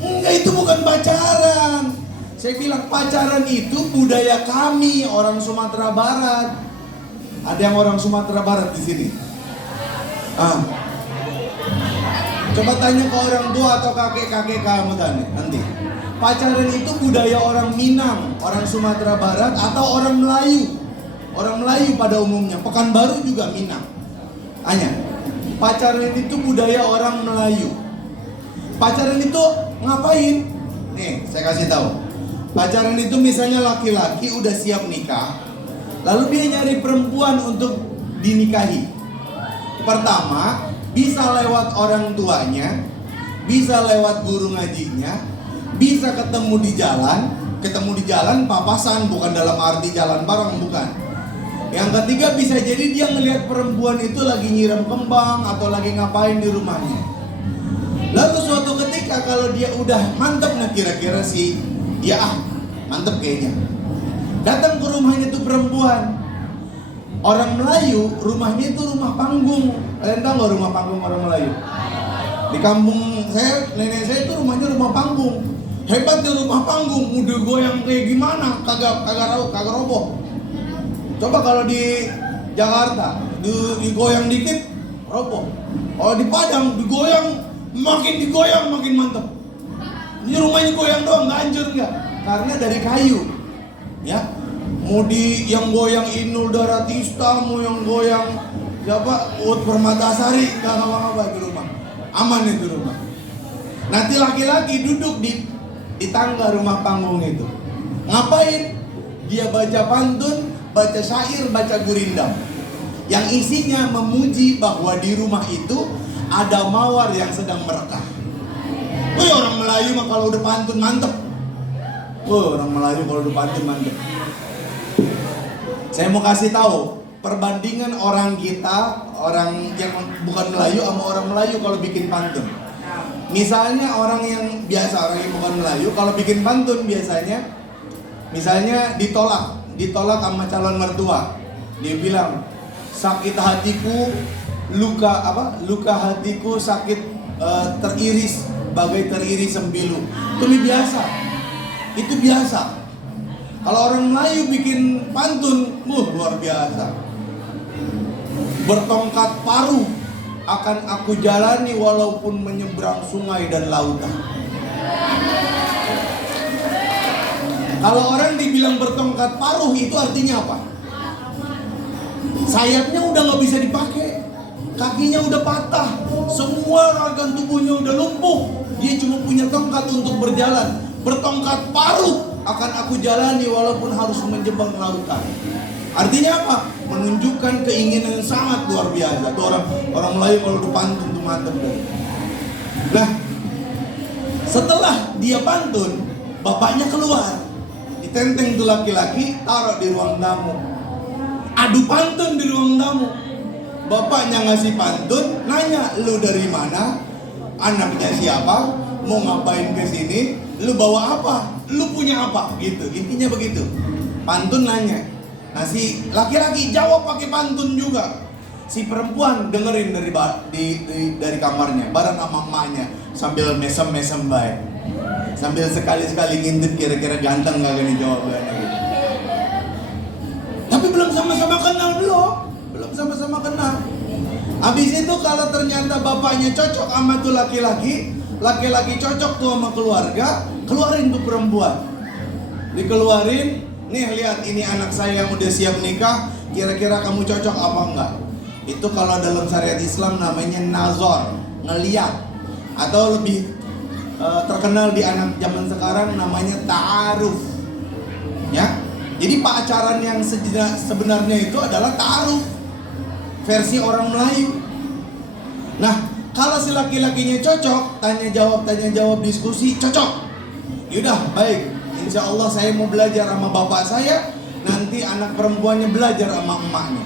Enggak, itu bukan pacaran. Saya bilang pacaran itu budaya kami orang Sumatera Barat. Ada yang orang Sumatera Barat di sini? Coba tanya ke orang tua atau kakek-kakek kamu tanya nanti. Pacaran itu budaya orang Minang, orang Sumatera Barat atau orang Melayu. Orang Melayu pada umumnya, Pekanbaru juga Minang. Tanya, pacaran itu budaya orang Melayu. Pacaran itu ngapain? Nih, saya kasih tahu. Pacaran itu misalnya laki-laki udah siap nikah, lalu dia nyari perempuan untuk dinikahi. Pertama, bisa lewat orang tuanya, bisa lewat guru ngajinya, bisa ketemu di jalan papasan, bukan dalam arti jalan bareng, bukan. Yang ketiga bisa jadi dia ngelihat perempuan itu lagi nyiram kembang atau lagi ngapain di rumahnya. Lalu suatu ketika kalau dia udah mantep, nah kira-kira sih dia mantep kayaknya, datang ke rumahnya tuh perempuan. Orang Melayu rumahnya itu rumah panggung. Kalian tahu nggak rumah panggung orang Melayu? Di kampung saya, nenek saya itu rumahnya rumah panggung. Hebatnya rumah panggung, udah goyang kayak gimana, kagak roboh. Coba kalau di Jakarta, digoyang dikit, roboh. Kalau di Padang, digoyang makin mantap. Ini rumahnya goyang doang, nggak hancur nggak? Karena dari kayu, ya. Mau yang goyang Inul Daratista, mau yang goyang siapa, Ut Permatasari, nggak apa-apa itu rumah. Aman itu rumah. Nanti laki-laki duduk di tangga rumah panggung itu. Ngapain? Dia baca pantun, baca syair, baca gurindam. Yang isinya memuji bahwa di rumah itu ada mawar yang sedang merekah. Wih, orang Melayu mah kalau udah pantun mantep. Orang Melayu kalau udah pantun mantep. Saya mau kasih tahu perbandingan orang kita, orang yang bukan Melayu sama orang Melayu kalau bikin pantun. Misalnya orang yang biasa, orang yang bukan Melayu kalau bikin pantun biasanya, misalnya ditolak sama calon mertua. Dia bilang, sakit hatiku, luka hatiku sakit, teriris bagai teriris sembilu. Itu biasa. Kalau orang Melayu bikin pantun, luar biasa. Bertongkat paruh akan aku jalani walaupun menyeberang sungai dan lautan. Kalau orang dibilang bertongkat paruh itu artinya apa? Sayapnya udah nggak bisa dipakai, kakinya udah patah, semua organ tubuhnya udah lumpuh. Dia cuma punya tongkat untuk berjalan. Bertongkat paruh akan aku jalani walaupun harus menjebak lautan. Artinya apa? Menunjukkan keinginan yang sangat luar biasa. Tuh orang Melayu kalau udah pantun tuh mantep. Nah, setelah dia pantun, bapaknya keluar. Ditenteng tuh laki-laki, taruh di ruang tamu. Adu pantun di ruang tamu. Bapaknya ngasih pantun, nanya, lu dari mana? Anaknya siapa? Mau ngapain ke sini? Lu bawa apa? Lu punya apa? Gitu. Intinya begitu. Pantun nanya. Nah, si laki-laki jawab pakai pantun juga. Si perempuan dengerin dari kamarnya, bareng sama emaknya, sambil mesem-mesem baik. Sambil sekali-sekali ngintip kira-kira ganteng gak nih jawabannya gitu. Tapi belum sama-sama kenal belum sama-sama kenal. Habis itu kalau ternyata bapaknya cocok sama tuh laki-laki cocok tuh sama keluarga, keluarin tuh perempuan. Dikeluarin, nih lihat ini anak saya yang udah siap nikah, kira-kira kamu cocok apa enggak? Itu kalau dalam syariat Islam namanya nazar, ngeliat. Atau lebih terkenal di anak zaman sekarang namanya ta'aruf. Ya. Jadi pacaran yang sebenarnya itu adalah ta'aruf versi orang Melayu. Nah, kalau si laki-lakinya cocok, tanya jawab diskusi, cocok. Yaudah, baik. Insya Allah saya mau belajar sama bapak saya, nanti anak perempuannya belajar sama emaknya.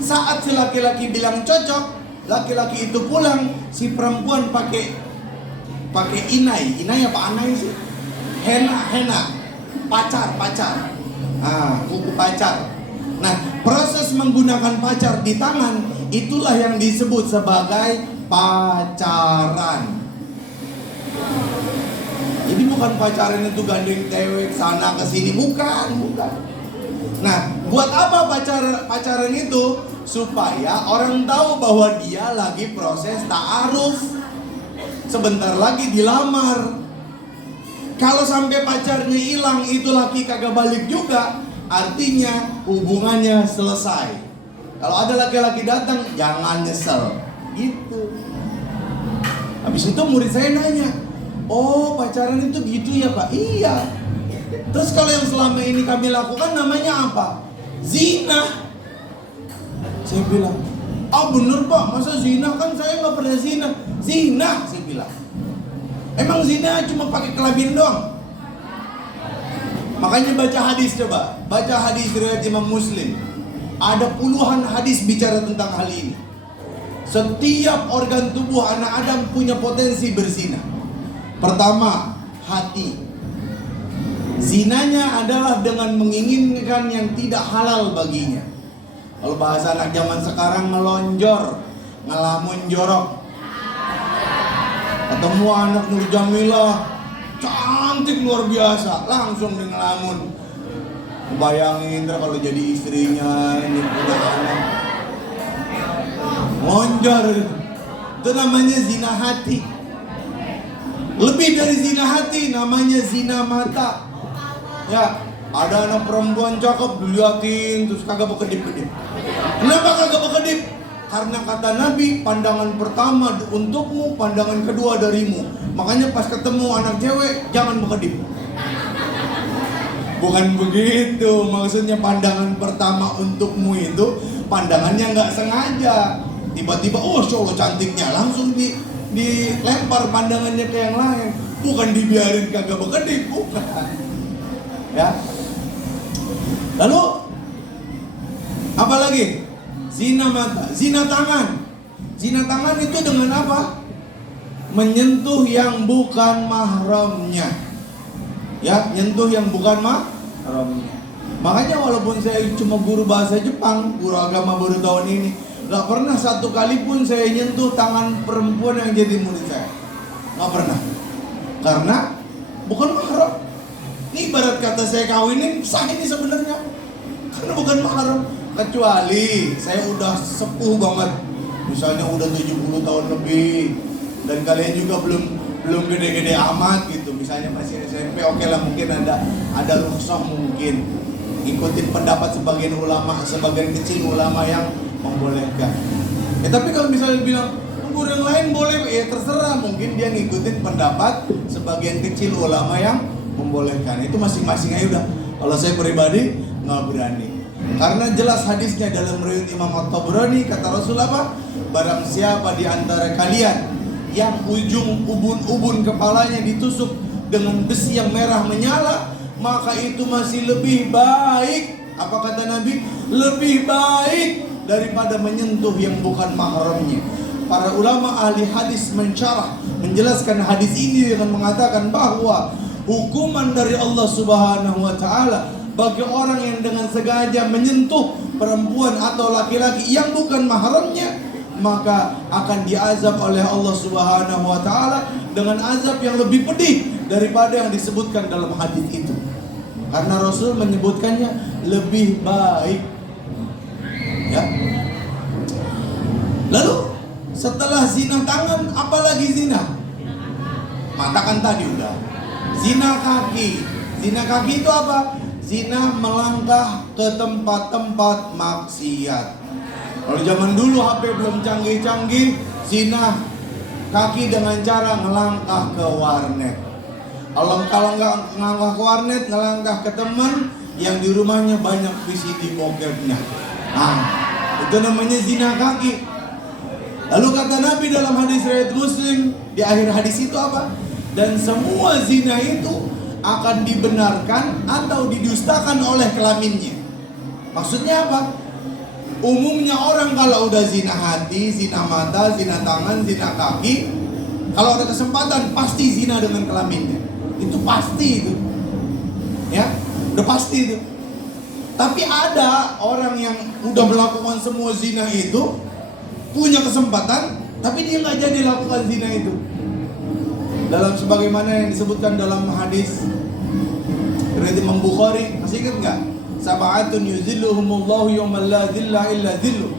Saat si laki-laki bilang cocok, laki-laki itu pulang, si perempuan pakai inai apa anai sih? Henna, pacar. Kuku pacar. Nah, proses menggunakan pacar di tangan itulah yang disebut sebagai pacaran. Jadi bukan pacaran itu gandeng cewek sana ke sini, bukan. Nah, buat apa pacaran itu? Supaya orang tahu bahwa dia lagi proses ta'aruf. Sebentar lagi dilamar. Kalau sampai pacarnya hilang, itu laki kagak balik juga, artinya hubungannya selesai. Kalau ada laki-laki datang, jangan nyesel. Gitu. Habis itu murid saya nanya, oh pacaran itu gitu ya Pak? Iya. Terus kalau yang selama ini kami lakukan namanya apa? Zina. Saya bilang, bener Pak, masa zina? Kan saya gak pernah zina. Zina, saya bilang. Emang zina cuma pakai kelamin doang? Makanya baca hadis coba. Baca hadis riwayat Imam Muslim. Ada puluhan hadis bicara tentang hal ini. Setiap organ tubuh anak Adam punya potensi berzina. Pertama, hati. Zinanya adalah dengan menginginkan yang tidak halal baginya. Kalau bahasa anak zaman sekarang, ngelonjor, ngelamun jorok. Ketemu anak Nur Jamilah, cantik luar biasa, langsung di ngelamun. Bayangin kalau jadi istrinya, ini punya anak, ngelonjor. Itu namanya zina hati. Lebih dari zina hati, namanya zina mata. Ya, ada anak perempuan cakep diliatin terus kagak bekedip-kedip. Kenapa kagak bekedip? Karena kata Nabi, pandangan pertama untukmu, pandangan kedua darimu. Makanya pas ketemu anak cewek, jangan bekedip. Bukan begitu, maksudnya pandangan pertama untukmu itu pandangannya nggak sengaja. Tiba-tiba, oh Masya Allah cantiknya, langsung dilempar pandangannya ke yang lain. Bukan dibiarin kagak bekedip, bukan. Ya. Lalu apa lagi? Zina mata, zina tangan. Zina tangan itu dengan apa? Menyentuh yang bukan mahramnya. Ya, nyentuh yang bukan mahramnya. Makanya walaupun saya cuma guru bahasa Jepang, guru agama baru tahun ini, gak pernah satu kali pun saya nyentuh tangan perempuan yang jadi murid saya. Gak pernah. Karena bukan mahram. Ini ibarat kata saya kawinin, sah ini sebenarnya. Karena bukan mahram. Kecuali saya udah sepuh banget, misalnya udah 70 tahun lebih, dan kalian juga belum gede-gede amat gitu. Misalnya masih SMP, oke lah, mungkin ada rukhsah, mungkin ikutin pendapat sebagian ulama, sebagian kecil ulama yang membolehkan. Tapi kalau misalnya bilang guru yang lain boleh, ya terserah, mungkin dia ngikutin pendapat sebagian kecil ulama yang membolehkan. Itu masing-masing aja udah. Kalau saya pribadi nggak berani. Karena jelas hadisnya dalam riwayat Imam At-Tabrani, kata Rasul apa? Barang siapa di antara kalian yang ujung ubun-ubun kepalanya ditusuk dengan besi yang merah menyala, maka itu masih lebih baik. Apa kata Nabi? Lebih baik daripada menyentuh yang bukan mahramnya. Para ulama ahli hadis menjelaskan hadis ini dengan mengatakan bahwa hukuman dari Allah Subhanahu wa taala bagi orang yang dengan sengaja menyentuh perempuan atau laki-laki yang bukan mahramnya, maka akan diazab oleh Allah Subhanahu wa taala dengan azab yang lebih pedih daripada yang disebutkan dalam hadis itu. Karena Rasul menyebutkannya lebih baik. Ya. Lalu setelah zina tangan, apalagi zina? Mata kan tadi udah. Zina kaki. Zina kaki itu apa? Zina melangkah ke tempat-tempat maksiat. Kalau zaman dulu HP belum canggih-canggih, zina kaki dengan cara ngelangkah ke warnet. Kalau nggak ngelangkah ke warnet, ngelangkah ke teman yang di rumahnya banyak VCD bokepnya. Nah, itu namanya zina kaki. Lalu kata Nabi dalam hadis riwayat Muslim, di akhir hadis itu apa? Dan semua zina itu akan dibenarkan atau didustakan oleh kelaminnya. Maksudnya apa? Umumnya orang kalau udah zina hati, zina mata, zina tangan, zina kaki, kalau ada kesempatan pasti zina dengan kelaminnya. Itu pasti itu. Ya, udah pasti itu. Tapi ada orang yang udah melakukan semua zina itu, punya kesempatan, tapi dia nggak jadi lakukan zina itu. Dalam sebagaimana yang disebutkan dalam hadis riwayat Imam Bukhari, masih ingat nggak? Sab'atun yuzilluhumullahu yawmal la dhilla illa dhilluh.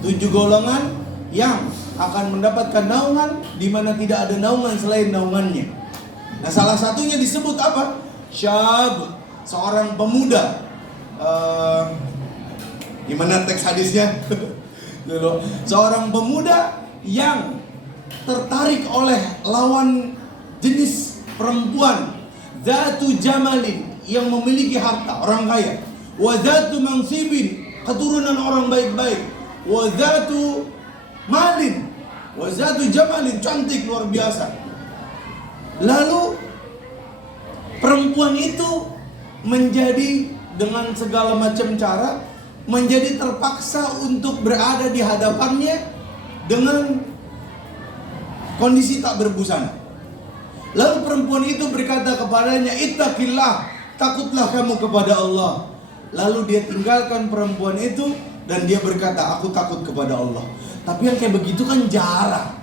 7 golongan yang akan mendapatkan naungan di mana tidak ada naungan selain naungannya. Nah, salah satunya disebut apa? Syab, seorang pemuda. Gimana teks hadisnya? Seorang pemuda yang tertarik oleh lawan jenis perempuan, zatu jamalin, yang memiliki harta, orang kaya, wa zatu mansibin, keturunan orang baik-baik, wa zatu malin, wa zatu jamalin, cantik luar biasa. Lalu perempuan itu menjadi dengan segala macam cara menjadi terpaksa untuk berada di hadapannya dengan kondisi tak berbusana. Lalu perempuan itu berkata kepadanya, "Ittaqillah, takutlah kamu kepada Allah." Lalu dia tinggalkan perempuan itu dan dia berkata, "Aku takut kepada Allah." Tapi yang kayak begitu kan jarang.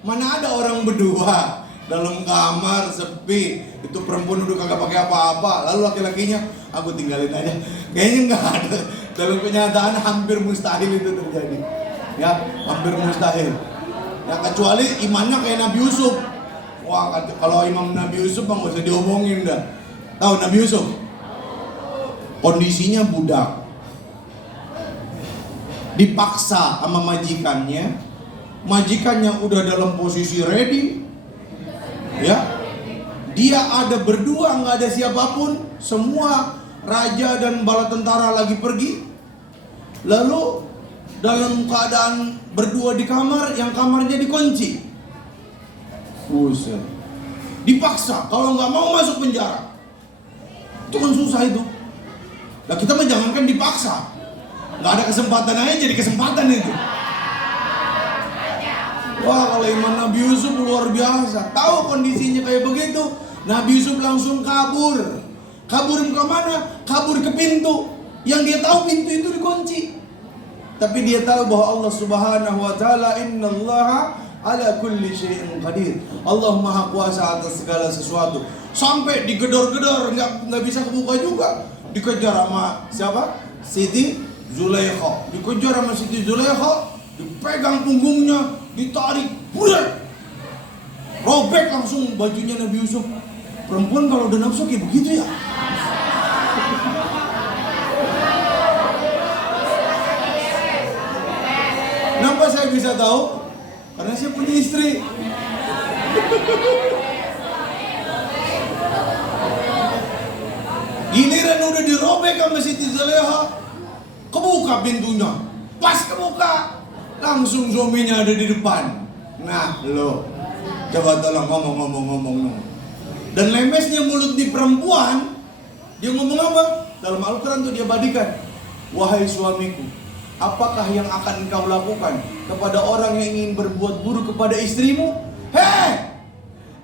Mana ada orang berdua dalam kamar sepi, itu perempuan udah kagak pakai apa-apa, lalu laki-lakinya, "Aku tinggalin aja." Kayaknya nggak ada. Dalam kenyataan hampir mustahil itu terjadi. Ya, hampir mustahil. Ya, kecuali imannya kayak Nabi Yusuf. Wah, kalau imam Nabi Yusuf mah nggak usah diomongin dah. Tahu Nabi Yusuf? Kondisinya budak, dipaksa sama majikannya. Majikannya udah dalam posisi ready, ya. Dia ada berdua, nggak ada siapapun. Semua raja dan bala tentara lagi pergi. Lalu dalam keadaan berdua di kamar, yang kamarnya dikunci. Buset. Dipaksa, kalau nggak mau masuk penjara. Itu kan susah itu. Nah kita mah jangankan dipaksa, nggak ada kesempatan aja jadi kesempatan itu. Wah, kalau iman Nabi Yusuf luar biasa. Tahu kondisinya kayak begitu, Nabi Yusuf langsung kabur. Kabur ke mana? Kabur ke pintu. Yang dia tahu pintu itu dikunci. Tapi dia tahu bahwa Allah Subhanahu wa taala, "Innallaha ala kulli syai'in qadir." Allah Maha Kuasa atas segala sesuatu. Sampai digedor-gedor, nggak bisa kebuka juga. Dikejar sama siapa? Siti Zulaikha. Dikejar sama Siti Zulaikha, dipegang punggungnya, ditarik, bulat, robek langsung bajunya Nabi Yusuf. Perempuan kalau udah nafsu kayak begitu ya. Kenapa saya bisa tahu? Karena saya punya istri. Giliran udah dirobek sama Siti Zulaikha, kebuka pintunya. Pas kebuka, langsung suaminya ada di depan. Nah lo, coba tolong ngomong. Dan lemesnya mulut di perempuan, dia ngomong apa? Dalam Al-Quran tuh dia badikan, "Wahai suamiku, apakah yang akan engkau lakukan kepada orang yang ingin berbuat buruk kepada istrimu?" Hei,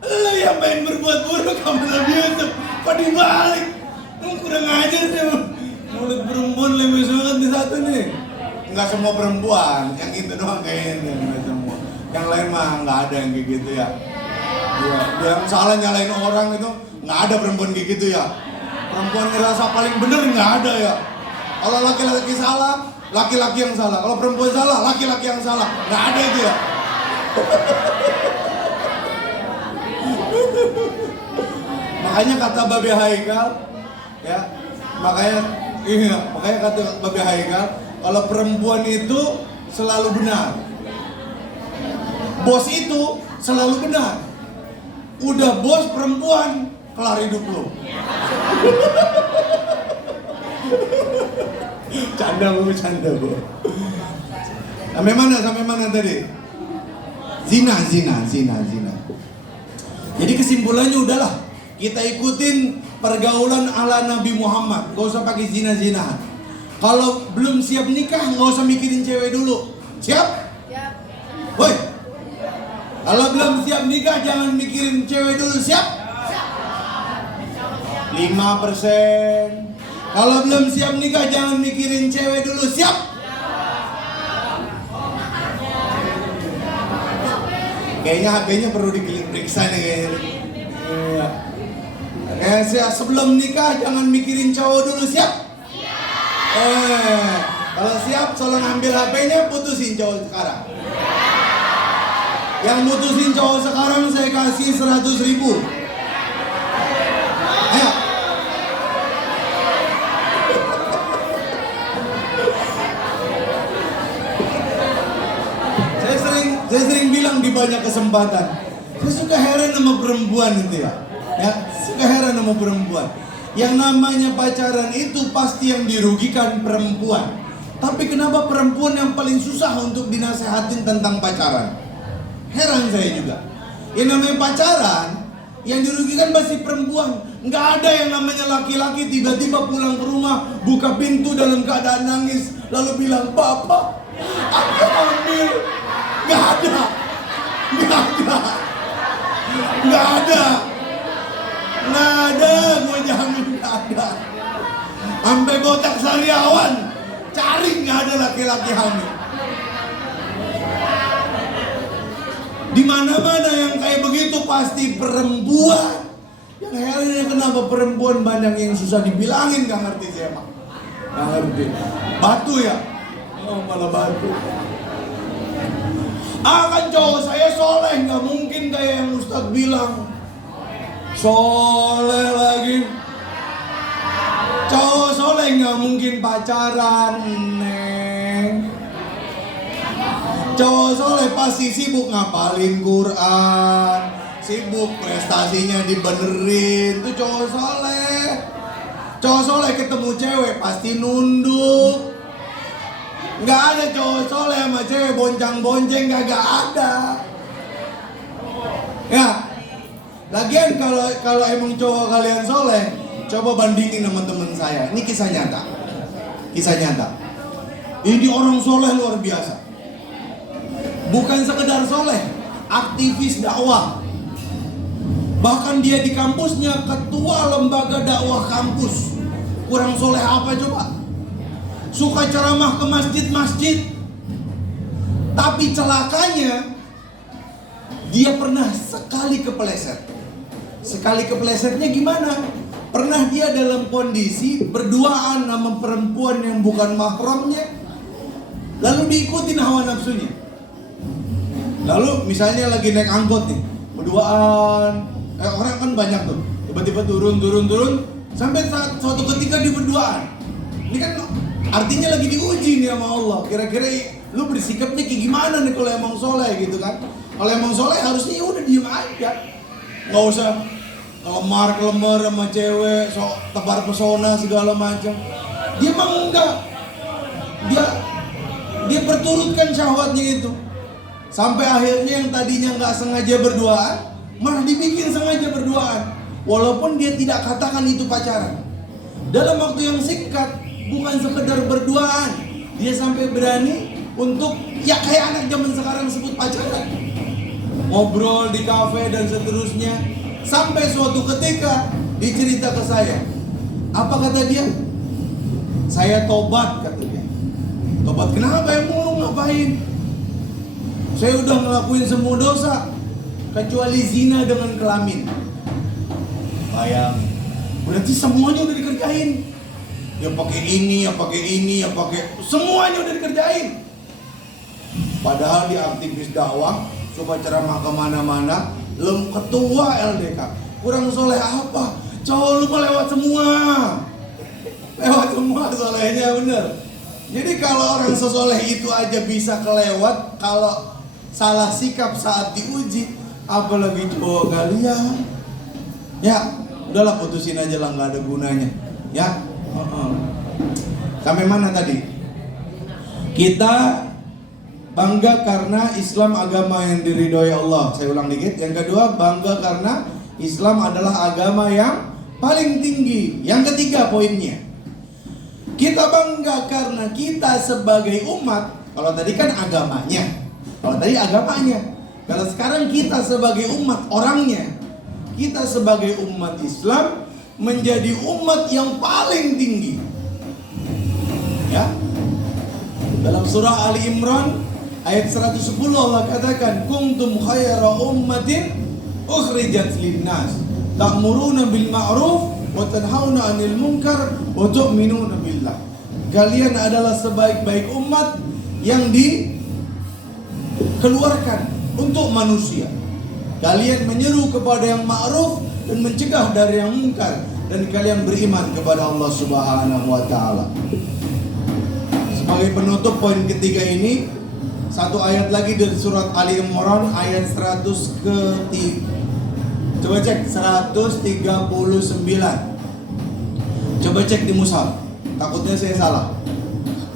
lo yang main berbuat buruk sama Nabi Yusuf, kok dibalik? Kurang ajar sih. Mulut perempuan lemes banget di satu nih. Nggak semua perempuan, yang itu doang kayaknya, nggak semua. Yang lain mah nggak ada yang kayak gitu ya. Ya, yang salah nyalain orang itu nggak ada perempuan kayak gitu ya. Perempuan ngerasa paling bener nggak ada ya. Kalau laki-laki salah, laki-laki yang salah. Kalau perempuan salah, laki-laki yang salah. Nggak ada itu ya. Makanya kata Babe Haikal, ya, makanya kata Babe Haikal, kalau perempuan itu selalu benar, bos itu selalu benar. Udah bos perempuan, kelar hidup lo. Canda bu. Sampai mana tadi? Zina. Jadi kesimpulannya udahlah, kita ikutin pergaulan ala Nabi Muhammad. Gak usah pakai zina-zinahan. Kalau belum siap nikah, nggak usah mikirin cewek dulu. Siap? Siap. Woi, kalau belum siap nikah, jangan mikirin cewek dulu. Siap? Siap. 5%. Kalau belum siap nikah, jangan mikirin cewek dulu. Siap? Kayaknya HP-nya perlu diperiksa nih kayaknya. Sebelum nikah, jangan mikirin cowok dulu. Siap? Kalau siap, tolong ambil HP-nya, putusin cowok sekarang. Yang putusin cowok sekarang saya kasih 100.000. Ayo. Saya sering bilang di banyak kesempatan, saya suka heran sama perempuan itu ya. Suka heran sama perempuan. Yang namanya pacaran itu pasti yang dirugikan perempuan. Tapi kenapa perempuan yang paling susah untuk dinasehatin tentang pacaran? Heran saya juga. Yang namanya pacaran Yang dirugikan masih perempuan. Nggak ada yang namanya laki-laki tiba-tiba pulang ke rumah, buka pintu dalam keadaan nangis, lalu bilang, "Bapak, aku hamil." Nggak ada. Nggak ada. Nggak ada. Nggak ada, gue jamin nggak ada. Sampai botak sariawan, cari nggak ada laki-laki hamil. Di mana-mana yang kayak begitu pasti perempuan. Yang herannya kenapa perempuan banyak yang susah dibilangin, nggak ngerti siapa. Nggak ngerti. Batu ya? Oh malah batu. Kan cowok saya soleh, nggak mungkin kayak yang Ustadz bilang. Soleh lagi. Cowok soleh nggak mungkin pacaran, Neng. Cowok soleh pasti sibuk ngapalin Quran, sibuk prestasinya dibenerin. Itu cowok soleh. Cowok soleh ketemu cewek pasti nunduk. Nggak ada cowok soleh sama cewek boncang-bonceng, kagak ada. Ya, lagian kalau emang cowok kalian soleh, coba bandingin sama temen saya. Ini kisah nyata. Kisah nyata. Ini orang soleh luar biasa. Bukan sekedar soleh, aktivis dakwah. Bahkan dia di kampusnya ketua lembaga dakwah kampus. Kurang soleh apa coba? Suka ceramah ke masjid-masjid. Tapi celakanya, dia pernah sekali kepeleset. Sekali kepelesetnya gimana? Pernah dia dalam kondisi berduaan sama perempuan yang bukan mahramnya, lalu diikutin hawa nafsunya. Lalu misalnya lagi naik angkot nih, berduaan, orang kan banyak tuh, tiba-tiba turun, sampai suatu ketika dia berduaan. Ini kan artinya lagi diuji nih sama Allah. Kira-kira lu bersikapnya kayak gimana nih kalau emang soleh gitu kan? Kalau emang soleh harusnya ya udah diem aja, nggak usah kelemar sama cewek, tebar pesona segala macam. Dia emang enggak, dia perturutkan syahwatnya itu. Sampai akhirnya yang tadinya nggak sengaja berduaan, malah dibikin sengaja berduaan. Walaupun dia tidak katakan itu pacaran. Dalam waktu yang singkat, bukan sekedar berduaan, dia sampai berani untuk, ya kayak anak zaman sekarang sebut pacaran. Ngobrol di kafe dan seterusnya. Sampai suatu ketika, dicerita ke saya. Apa kata dia? Saya tobat, kata dia. Tobat kenapa emang lu ngapain? Saya udah ngelakuin semua dosa kecuali zina dengan kelamin. Bayang, berarti semuanya udah dikerjain. Ya pakai ini, semuanya udah dikerjain. Padahal dia aktivis dakwah, suka ceramah kemana-mana, ketua LDK. Kurang soleh apa? Cowok lu mah lewat semua. Lewat semua solehnya bener. Jadi kalau orang sesoleh itu aja bisa kelewat, kalau salah sikap saat diuji, apalagi cowok kalian. Ya, udahlah putusin aja lah, nggak ada gunanya. Ya, sampai mana tadi? Kita bangga karena Islam agama yang diridhoi Allah. Saya ulang dikit. Yang kedua, bangga karena Islam adalah agama yang paling tinggi. Yang ketiga poinnya, kita bangga karena kita sebagai umat. Kalau tadi kan agamanya. Kalau sekarang kita sebagai umat orangnya. Kita sebagai umat Islam menjadi umat yang paling tinggi. Ya. Dalam surah Ali Imran ayat 110 Allah katakan, kuntum khaira ummatin ukhrijat linnas ta'muruna bil ma'ruf wa tanhauna 'anil munkar wa tu'minuna billah. Kalian adalah sebaik-baik umat yang dikeluarkan untuk manusia. Kalian menyeru kepada yang ma'ruf dan mencegah dari yang munkar, dan kalian beriman kepada Allah Subhanahu wa taala. Sebagai penutup poin ketiga ini, satu ayat lagi dari surat Ali Imran ayat 100 Coba cek 139. Coba cek di mushaf. Takutnya saya salah.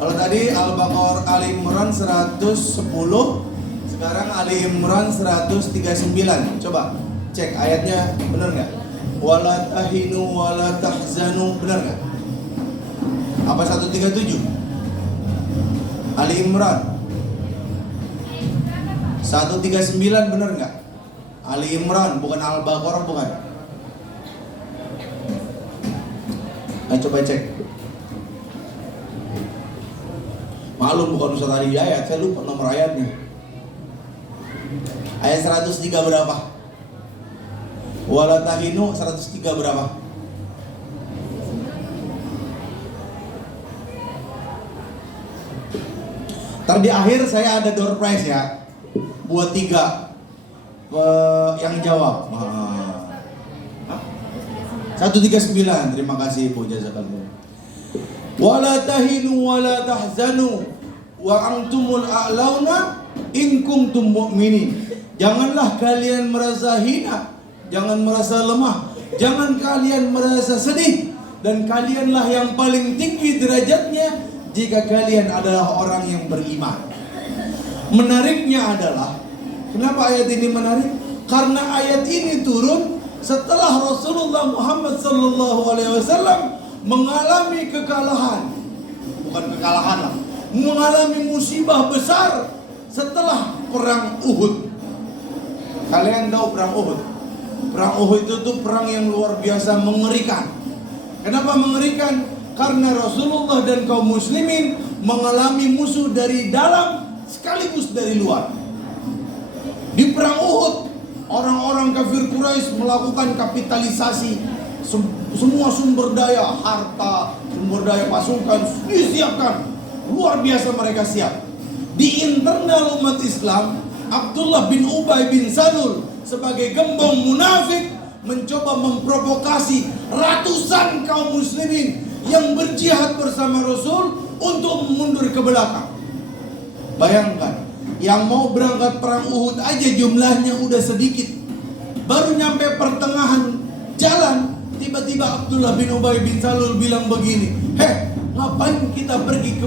Kalau tadi Al-Baqarah Ali Imran 110, sekarang Ali Imran 139. Coba Cek ayatnya, benar nggak? Wala tahinu wala tahzanu, benar nggak? Apa 137? Ali Imran 139, benar nggak? Ali Imran, bukan Al-Baqarah, bukan? Ayo coba cek. Maklum bukan Ustaz Ali ayat, saya lupa nomor ayatnya. Ayat 103 berapa? Wala tahinu 103 berapa? Ntar di akhir saya ada door prize ya, buat 3 yang jawab. 139, terima kasih Ibu, jazakallah. Wala tahinu wala tahzanu wa antumul a'launa in kuntum mu'minin. Janganlah kalian merasa hina, jangan merasa lemah, jangan kalian merasa sedih, dan kalianlah yang paling tinggi derajatnya jika kalian adalah orang yang beriman. Menariknya adalah, kenapa ayat ini menarik? Karena ayat ini turun setelah Rasulullah Muhammad SAW mengalami kekalahan, bukan kekalahan lah, mengalami musibah besar setelah perang Uhud. Kalian tahu perang Uhud? Perang Uhud itu perang yang luar biasa mengerikan. Kenapa mengerikan? Karena Rasulullah dan kaum muslimin mengalami musuh dari dalam sekaligus dari luar. Di perang Uhud, orang-orang kafir Quraisy melakukan kapitalisasi semua sumber daya, harta, sumber daya pasukan disiapkan. Luar biasa mereka siap. Di internal umat Islam, Abdullah bin Ubay bin Salul sebagai gembong munafik mencoba memprovokasi ratusan kaum muslimin yang berjihad bersama Rasul untuk mundur ke belakang. Bayangkan, yang mau berangkat perang Uhud aja jumlahnya udah sedikit. Baru nyampe pertengahan jalan, tiba-tiba Abdullah bin Ubay bin Salul bilang begini, ngapain kita pergi ke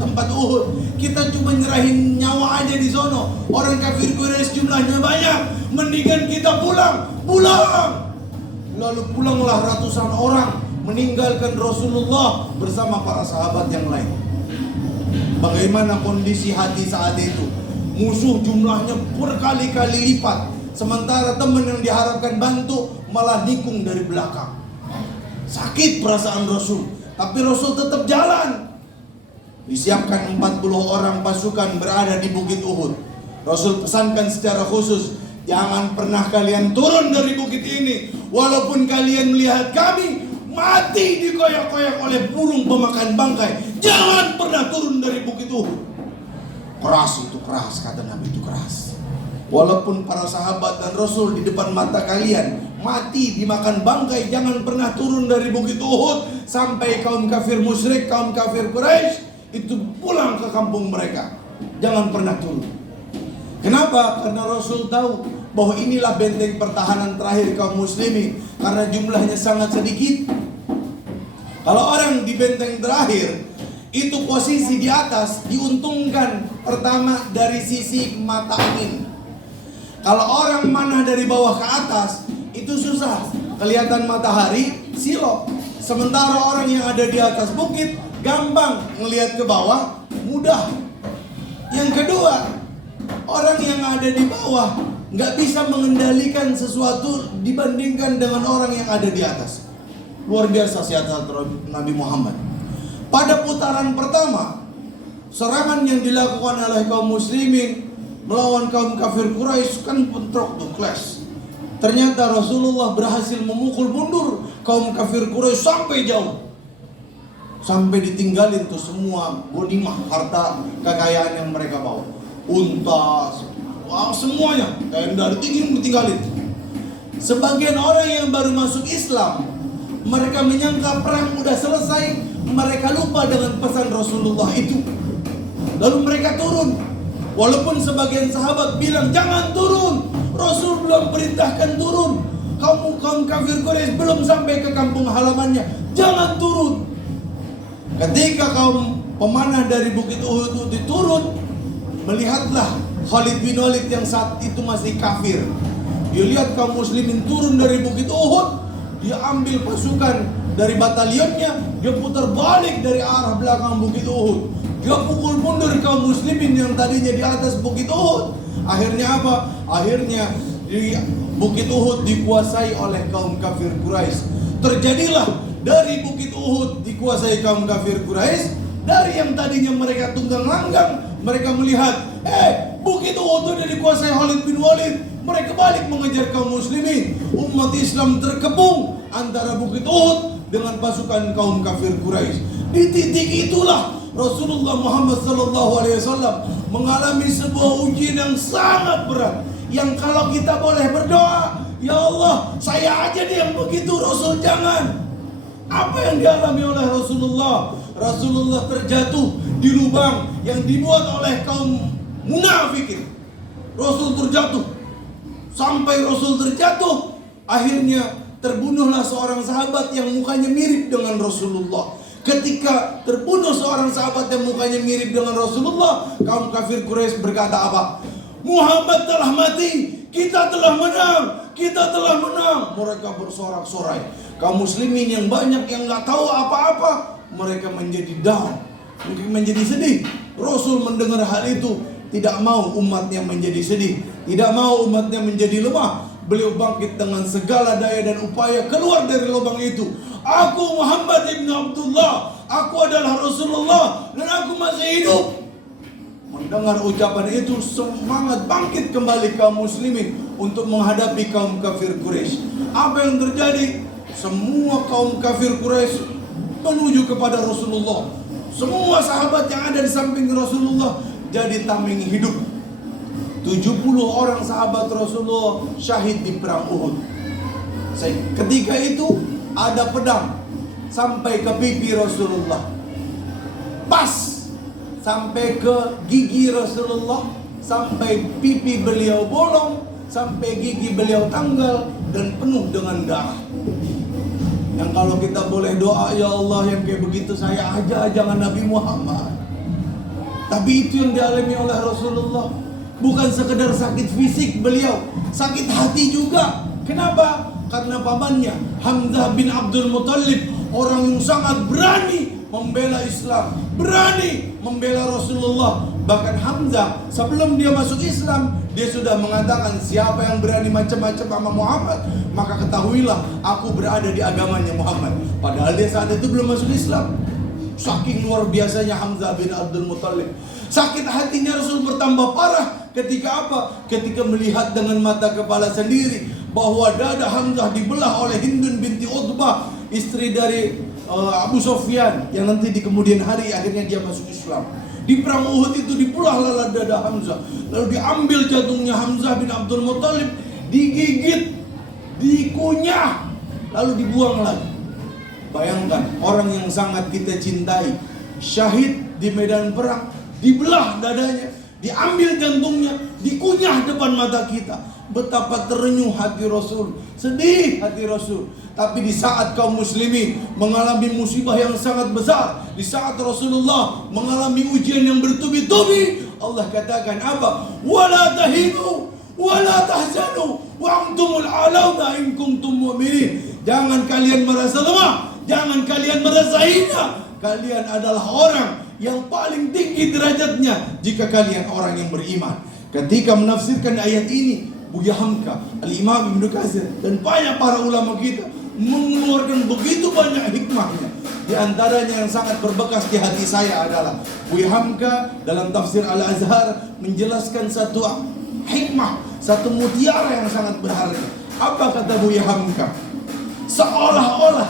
tempat Uhud? Kita cuma nyerahin nyawa aja di sono. Orang kafir Quraisy jumlahnya banyak, mendingan kita pulang. Lalu pulanglah ratusan orang, meninggalkan Rasulullah bersama para sahabat yang lain. Bagaimana kondisi hati saat itu? Musuh jumlahnya berkali-kali lipat, sementara teman yang diharapkan bantu malah nikung dari belakang. Sakit perasaan Rasul, tapi Rasul tetap jalan. Disiapkan 40 orang pasukan berada di Bukit Uhud. Rasul pesankan secara khusus, jangan pernah kalian turun dari bukit ini. Walaupun kalian melihat kami mati dikoyak-koyak oleh burung pemakan bangkai, jangan pernah turun dari Bukit Uhud. Keras itu, keras, kata Nabi, itu keras. Walaupun para sahabat dan Rasul di depan mata kalian mati dimakan bangkai, jangan pernah turun dari Bukit Uhud sampai kaum kafir musyrik, kaum kafir Quraisy itu pulang ke kampung mereka. Jangan pernah turun. Kenapa? Karena Rasul tahu bahwa inilah benteng pertahanan terakhir kaum muslimin, karena jumlahnya sangat sedikit. Kalau orang di benteng terakhir, itu posisi di atas diuntungkan pertama dari sisi mata angin. Kalau orang mana dari bawah ke atas, itu susah, kelihatan matahari, silok. Sementara orang yang ada di atas bukit gampang ngelihat ke bawah, mudah. Yang kedua, orang yang ada di bawah nggak bisa mengendalikan sesuatu dibandingkan dengan orang yang ada di atas. Luar biasa siasat Nabi Muhammad. Pada putaran pertama, serangan yang dilakukan oleh kaum muslimin melawan kaum kafir Quraisy kan bentrok tuh, clash. Ternyata Rasulullah berhasil memukul mundur kaum kafir Quraisy sampai jauh. Sampai ditinggalin tuh semua ghanimah, harta kekayaan yang mereka bawa. Unta, semuanya, tenda ditinggalin. Sebagian orang yang baru masuk Islam, mereka menyangka perang udah selesai, mereka lupa dengan pesan Rasulullah itu. Lalu mereka turun. Walaupun sebagian sahabat bilang jangan turun, Rasul belum perintahkan turun. Kaum kafir Quraisy belum sampai ke kampung halamannya, jangan turun. Ketika kaum pemanah dari Bukit Uhud itu turun, melihatlah Khalid bin Walid yang saat itu masih kafir. Dia lihat kaum muslimin turun dari Bukit Uhud, dia ambil pasukan dari batalionnya, dia putar balik dari arah belakang Bukit Uhud. Dia pukul mundur kaum muslimin yang tadinya di atas Bukit Uhud. Akhirnya apa? Akhirnya di Bukit Uhud dikuasai oleh kaum kafir Quraisy. Terjadilah dari Bukit Uhud dikuasai kaum kafir Quraisy. Dari yang tadinya mereka tunggang langgang, mereka melihat, Bukit Uhud sudah dikuasai Khalid bin Walid. Mereka balik mengejar kaum muslimin. Umat Islam terkepung antara Bukit Uhud dengan pasukan kaum kafir Quraisy. Di titik itulah Rasulullah Muhammad SAW mengalami sebuah ujian yang sangat berat. Yang kalau kita boleh berdoa, ya Allah, saya aja nih yang begitu, Rasul jangan. Apa yang dialami oleh Rasulullah? Rasulullah terjatuh di lubang yang dibuat oleh kaum munafikin. Rasul terjatuh. Sampai Rasul terjatuh, akhirnya terbunuhlah seorang sahabat yang mukanya mirip dengan Rasulullah. Ketika terbunuh seorang sahabat yang mukanya mirip dengan Rasulullah, kaum kafir Quraisy berkata apa? Muhammad telah mati, kita telah menang, kita telah menang. Mereka bersorak-sorai. Kaum muslimin yang banyak yang gak tahu apa-apa, mereka menjadi down, mungkin menjadi sedih. Rasul mendengar hal itu, tidak mau umatnya menjadi sedih, tidak mau umatnya menjadi lemah. Beliau bangkit dengan segala daya dan upaya keluar dari lubang itu. Aku Muhammad ibn Abdullah, aku adalah Rasulullah dan aku masih hidup. Mendengar ucapan itu, semangat bangkit kembali kaum muslimin untuk menghadapi kaum kafir Quraisy. Apa yang terjadi? Semua kaum kafir Quraisy menuju kepada Rasulullah. Semua sahabat yang ada di samping Rasulullah jadi tameng hidup. 70 orang sahabat Rasulullah syahid di perang Uhud. Ketika itu ada pedang sampai ke pipi Rasulullah, pas sampai ke gigi Rasulullah, sampai pipi beliau bolong, sampai gigi beliau tanggal dan penuh dengan darah. Yang kalau kita boleh doa, ya Allah yang kayak begitu saya aja, jangan Nabi Muhammad. Tapi itu yang dialami oleh Rasulullah. Bukan sekedar sakit fisik beliau, sakit hati juga. Kenapa? Karena pamannya Hamzah bin Abdul Muttalib, orang yang sangat berani membela Islam, berani membela Rasulullah. Bahkan Hamzah sebelum dia masuk Islam, dia sudah mengatakan, siapa yang berani macam-macam sama Muhammad, maka ketahuilah aku berada di agamanya Muhammad. Padahal dia saat itu belum masuk Islam. Saking luar biasanya Hamzah bin Abdul Muttalib. Sakit hatinya Rasul bertambah parah. Ketika apa? Ketika melihat dengan mata kepala sendiri bahwa dada Hamzah dibelah oleh Hindun binti Utbah, istri dari Abu Sufyan, yang nanti di kemudian hari akhirnya dia masuk Islam. Di perang Uhud itu dibelahlah dada Hamzah, lalu diambil jantungnya Hamzah bin Abdul Muttalib, digigit, dikunyah, lalu dibuang lagi. Bayangkan orang yang sangat kita cintai syahid di medan perang, dibelah dadanya, diambil jantungnya, dikunyah depan mata kita. Betapa terenyuh hati Rasul, sedih hati Rasul. Tapi di saat kaum muslimin mengalami musibah yang sangat besar, di saat Rasulullah mengalami ujian yang bertubi-tubi, Allah katakan apa? Wala tahinu wala tahzanu wa antumul a'launa in kuntum mu'minin. Jangan kalian merasa lemah, jangan kalian merasa hina. Kalian adalah orang yang paling tinggi derajatnya jika kalian orang yang beriman. Ketika menafsirkan ayat ini, Buya Hamka, Al-Imam Ibnu Katsir dan banyak para ulama kita mengeluarkan begitu banyak hikmahnya. Di antaranya yang sangat berbekas di hati saya adalah Buya Hamka dalam tafsir Al-Azhar menjelaskan satu hikmah, satu mutiara yang sangat berharga. Apa kata Buya Hamka? Seolah-olah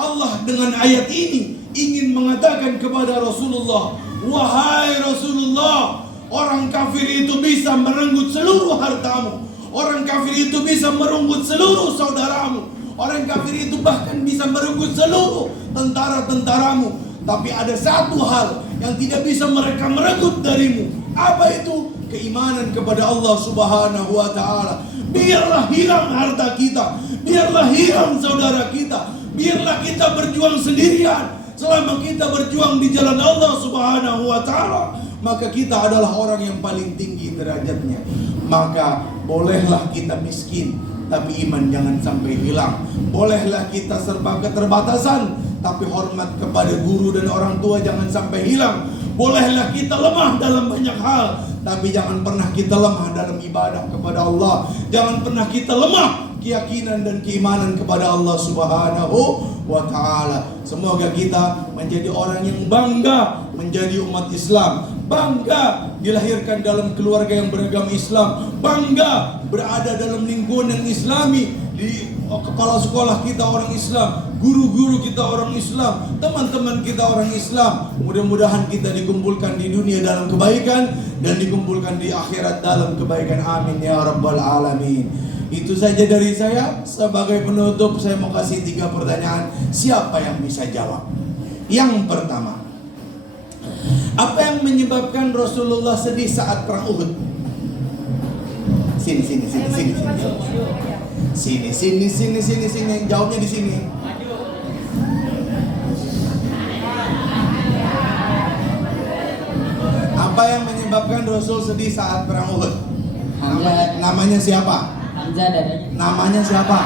Allah dengan ayat ini ingin mengatakan kepada Rasulullah, wahai Rasulullah, orang kafir itu bisa merenggut seluruh hartamu, orang kafir itu bisa merenggut seluruh saudaramu, orang kafir itu bahkan bisa merenggut seluruh tentara-tentaramu. Tapi ada satu hal yang tidak bisa mereka merenggut darimu. Apa itu? Keimanan kepada Allah Subhanahu wa ta'ala. Biarlah hilang harta kita, biarlah hilang saudara kita, biarlah kita berjuang sendirian. Selama kita berjuang di jalan Allah Subhanahu wa ta'ala, maka kita adalah orang yang paling tinggi derajatnya. Maka Bolehlah kita miskin, tapi iman jangan sampai hilang. Bolehlah kita serba keterbatasan, tapi hormat kepada guru dan orang tua jangan sampai hilang. Bolehlah kita lemah dalam banyak hal, tapi jangan pernah kita lemah dalam ibadah kepada Allah. Jangan pernah kita lemah keyakinan dan keimanan kepada Allah Subhanahu wa ta'ala. Semoga kita menjadi orang yang bangga menjadi umat Islam, bangga dilahirkan dalam keluarga yang beragama Islam, bangga berada dalam lingkungan yang Islami, di kepala sekolah kita orang Islam, guru-guru kita orang Islam, teman-teman kita orang Islam. Mudah-mudahan kita dikumpulkan di dunia dalam kebaikan dan dikumpulkan di akhirat dalam kebaikan. Amin ya rabbal alamin. Itu saja dari saya. Sebagai penutup saya mau kasih 3 pertanyaan. Siapa yang bisa jawab? Yang pertama, apa yang menyebabkan Rasulullah sedih saat perang Uhud? Sini. Jawabnya di sini. Apa yang menyebabkan Rasul sedih saat perang Uhud? Namanya siapa? Hamzah dadanya. Namanya siapa?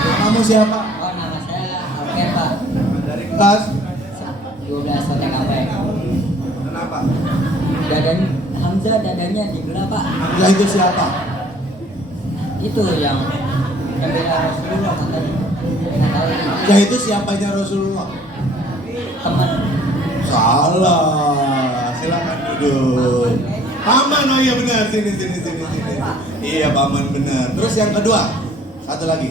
Kamu siapa? Oh, nama saya Oke Pak. Dari kelas 12 TKP. kenapa? Hamzah dadanya dibelah Pak. Hamzah itu siapa? Itu yang bela Rasulullah katanya. Nggak tahu. Ya itu siapanya Rasulullah? Teman. Salah. Silakan duduk. Paman, oh iya benar. Sini. Iya paman benar. Terus yang kedua, satu lagi.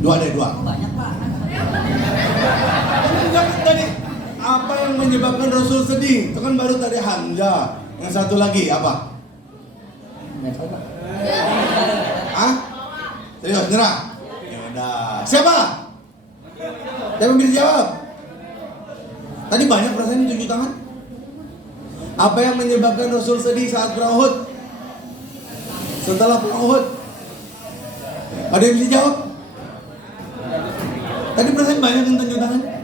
Dua. Banyak Pak. Jangan tadi. Apa yang menyebabkan Rasul sedih? Itu kan baru tadi Hamzah. Yang satu lagi apa? Nggak tahu Pak. Hah? Serius, nyerah? Ya udah. Siapa? Siapa bisa jawab? Tadi banyak rasanya tunjuk tangan. Apa yang menyebabkan Rasul sedih saat perang Uhud? Setelah perang Uhud? Ada yang bisa jawab? Tadi perasaan banyak yang tunjuk tangan.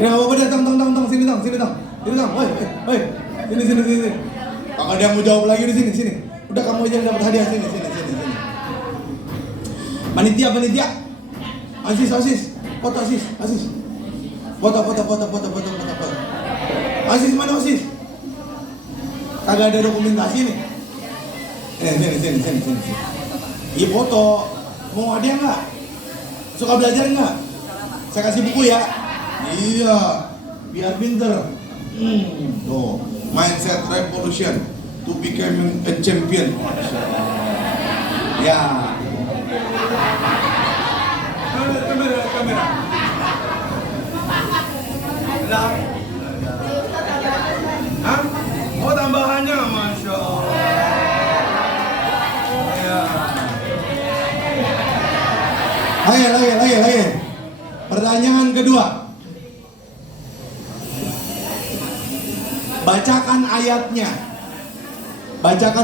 Ini apa-apa deh, tang, sini tang. Woi, sini. Kalau ada yang mau jawab lagi di sini. Udah kamu aja yang dapat hadiah sini. Panitia. Asis. Foto Asis. Foto. Asis mana Asis? Kagak ada dokumentasi nih. Sini. Iya foto. Mau hadiah nggak? Suka belajar nggak? Saya kasih buku ya. Iya, biar pinter. Tuh, mindset revolution to become a champion. Ya. Kamera. Lah. Hah? Oh tambahannya, masya Allah. Ya. Lagi. Pertanyaan kedua. Bacakan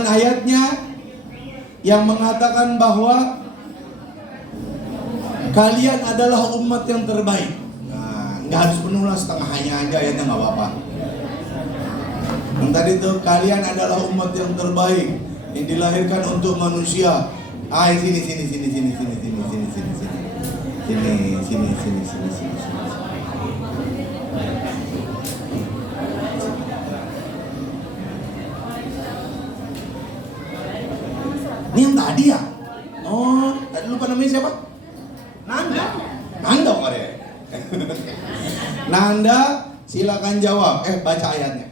ayatnya yang mengatakan bahwa kalian adalah umat yang terbaik. Nah, nggak harus penuh lah, setengahnya aja ayatnya nggak apa-apa. Yang tadi tuh kalian adalah umat yang terbaik yang dilahirkan untuk manusia. Sini. Ini yang tadi ya? Oh, tadi lupa namanya siapa? Nanda Korea. Nanda, silakan jawab. Baca ayatnya.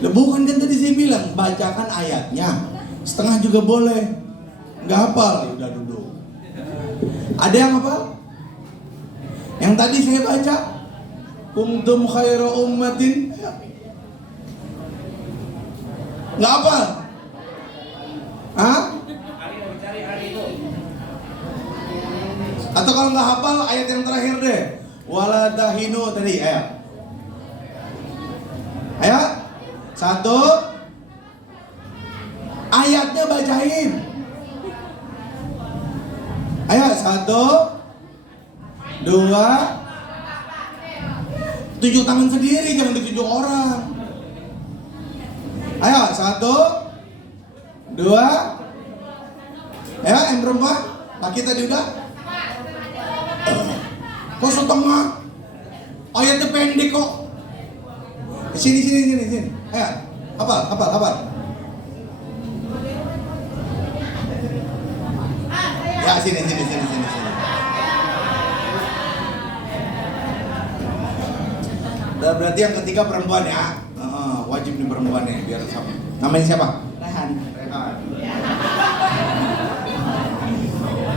Bukan kan tadi saya bilang, bacakan ayatnya. Setengah juga boleh. Nggak hafal, ya udah duduk. Ada yang hafal? Yang tadi saya baca, kuntum khaira ummatin. Nggak hafal? Hah? Atau kalau nggak hafal, ayat yang terakhir deh. Wala tahinu tadi, ayo. 1. Ayatnya bacain. Ayo 1, 2, Tunjuk tangan sendiri, jangan ditunjuk orang. Ayo, 1, 2. Ya, yang perempuan. Laki tadi udah? Kok setengah? Ayatnya pendek kok. Sini. Ayo, hafal. Ya, sini. Dan berarti yang ketiga perempuan ya. Wajib nih perempuan nih biar sama. Namanya siapa? Rehan.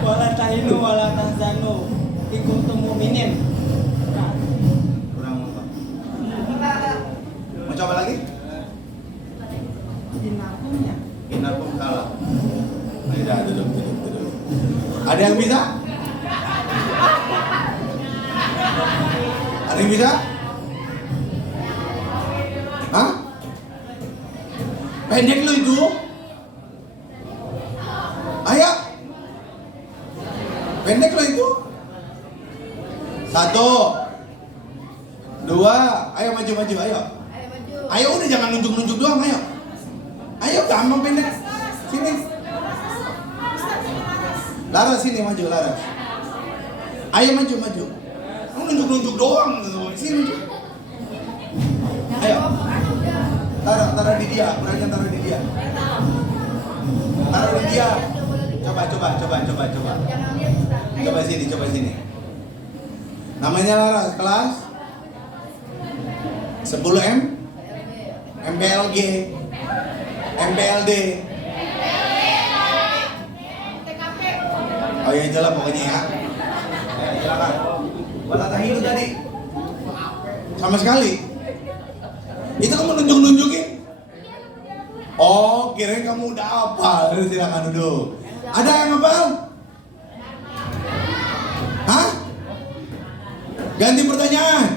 Wala tahinu wala tahzanu ikum mu'minin. Kurang apa? Mau coba lagi? Inakum kalah. Ayo duduk. Ada yang bisa? Ada yang bisa? Hah? Pendek lu itu? Ayo. Pendek lo itu. 1, 2. Ayo maju, ayo. Ayo udah jangan nunjuk doang, ayo. Ayo gampang pendek. Sini. Laras sini maju, Laras. Ayo maju. Kamu nunjuk doang. Sini maju. Ayo. Taruh di dia, kurangnya taruh di dia. Taruh di dia. Coba. Coba sini. Namanya Laras, kelas 10M, MPLG, MPLD. Oh ya itulah pokoknya ya. Silakan. Wala tahinu tadi. Sama sekali. Itu kamu nunjukin. Oh, kirain kamu udah hafal. Silakan duduk. Ada yang hafal? Hah? Ganti pertanyaan.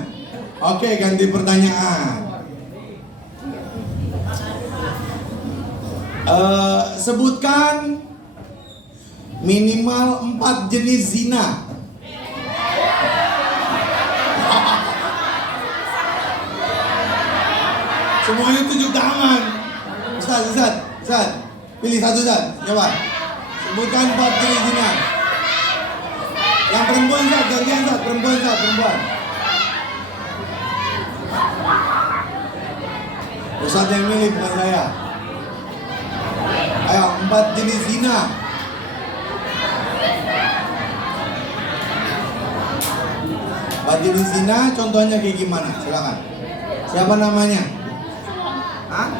Oke, ganti pertanyaan. Sebutkan minimal 4 jenis zina. Semuanya tunjuk tangan. Ustaz. Pilih satu, Ustaz. Coba. Sebutkan 4 jenis zina. Yang perempuan, Ustaz. Gantian, Ustaz. Perempuan. Ustaz yang milih, bukan saya. Ayo, 4 jenis zina. Empat jenis zina, contohnya kayak gimana? Silakan. Siapa namanya? Hah?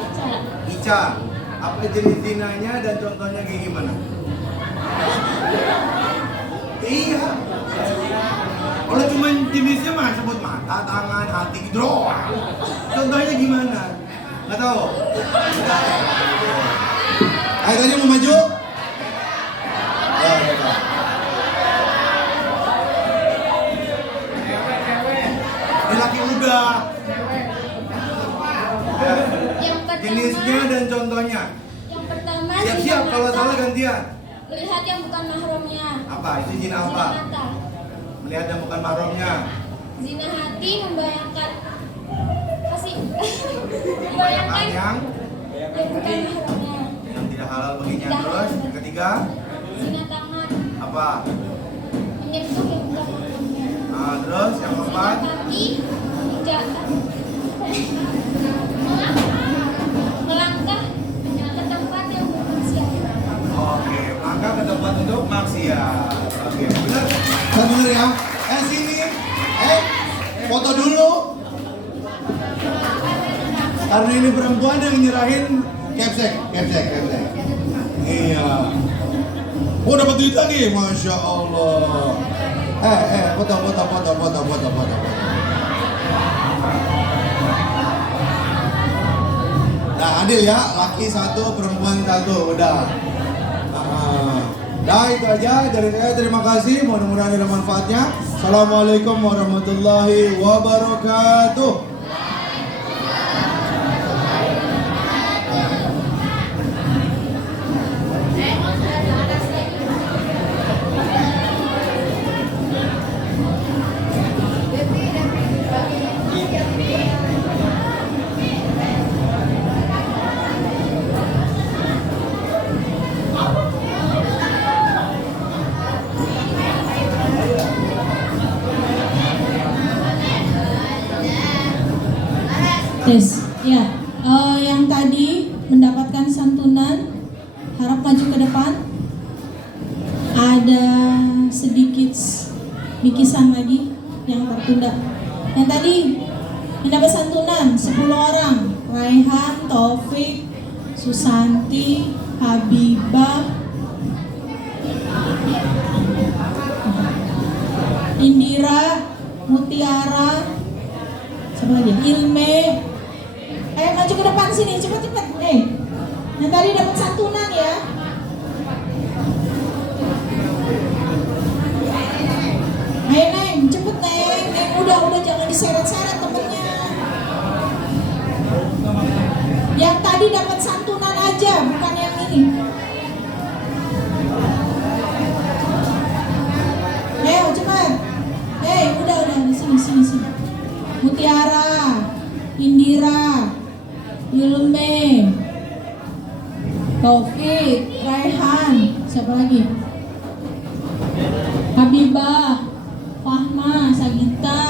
Ica. Apa jenis zinanya dan contohnya kayak gimana? Iya. Kalau cuma jenisnya mah sebut mata, tangan, hati gitu doang. Contohnya gimana? Nggak tahu. Ayo tanya mau maju? Ayo. Ini laki muda. Yang pertama, Jenisnya dan contohnya. Yang pertama Siap-siap zina kalau mata. salah gantian. Lihat yang bukan mahramnya. Apa? Itu zina apa? Zina mata. Melihat yang bukan mahramnya. Zina hati membayangkan membayangkan Bayangkan yang bukan mahramnya. yang tidak halal baginya. Tidak Terus halal. yang ketiga Zina tangan apa? menyentuh yang bukan mahramnya. Nah, terus yang Zina keempat kaki menginjak melangkah ke tempat yang bermaksiat. oke, maka ke tempat untuk maksiat. Oke, benar? Benar ya? Sini. Foto dulu. Karena ini perempuan yang nyerahin capsek. Iya. Oh, dapat duit lagi, masya Allah. Foto. Nah, adil ya, laki 1, perempuan 1, udah. Nah, itu aja dari saya. Terima kasih. Mudah-mudahan ada manfaatnya. Assalamualaikum warahmatullahi wabarakatuh. Tes. Ya, yang tadi mendapatkan santunan harap maju ke depan. Ada sedikit bikisan lagi yang tertunda. Yang tadi mendapat santunan 10 orang. Raihan, Taufik, Susanti, Habibah, Indira, Mutiara, siapa lagi? Ilme. Maju ke depan sini, cepet-cepet. Yang tadi dapat santunan ya. Ayo Neng, cepet Neng. Neng udah jangan diseret-seret temennya. Yang tadi dapat santunan aja, bukan yang ini. Ayo cepat. Udah di sini. Mutiara, Indira, Ilme, Taufik, Raihan, siapa lagi? Habibah, Fahma, Sagita,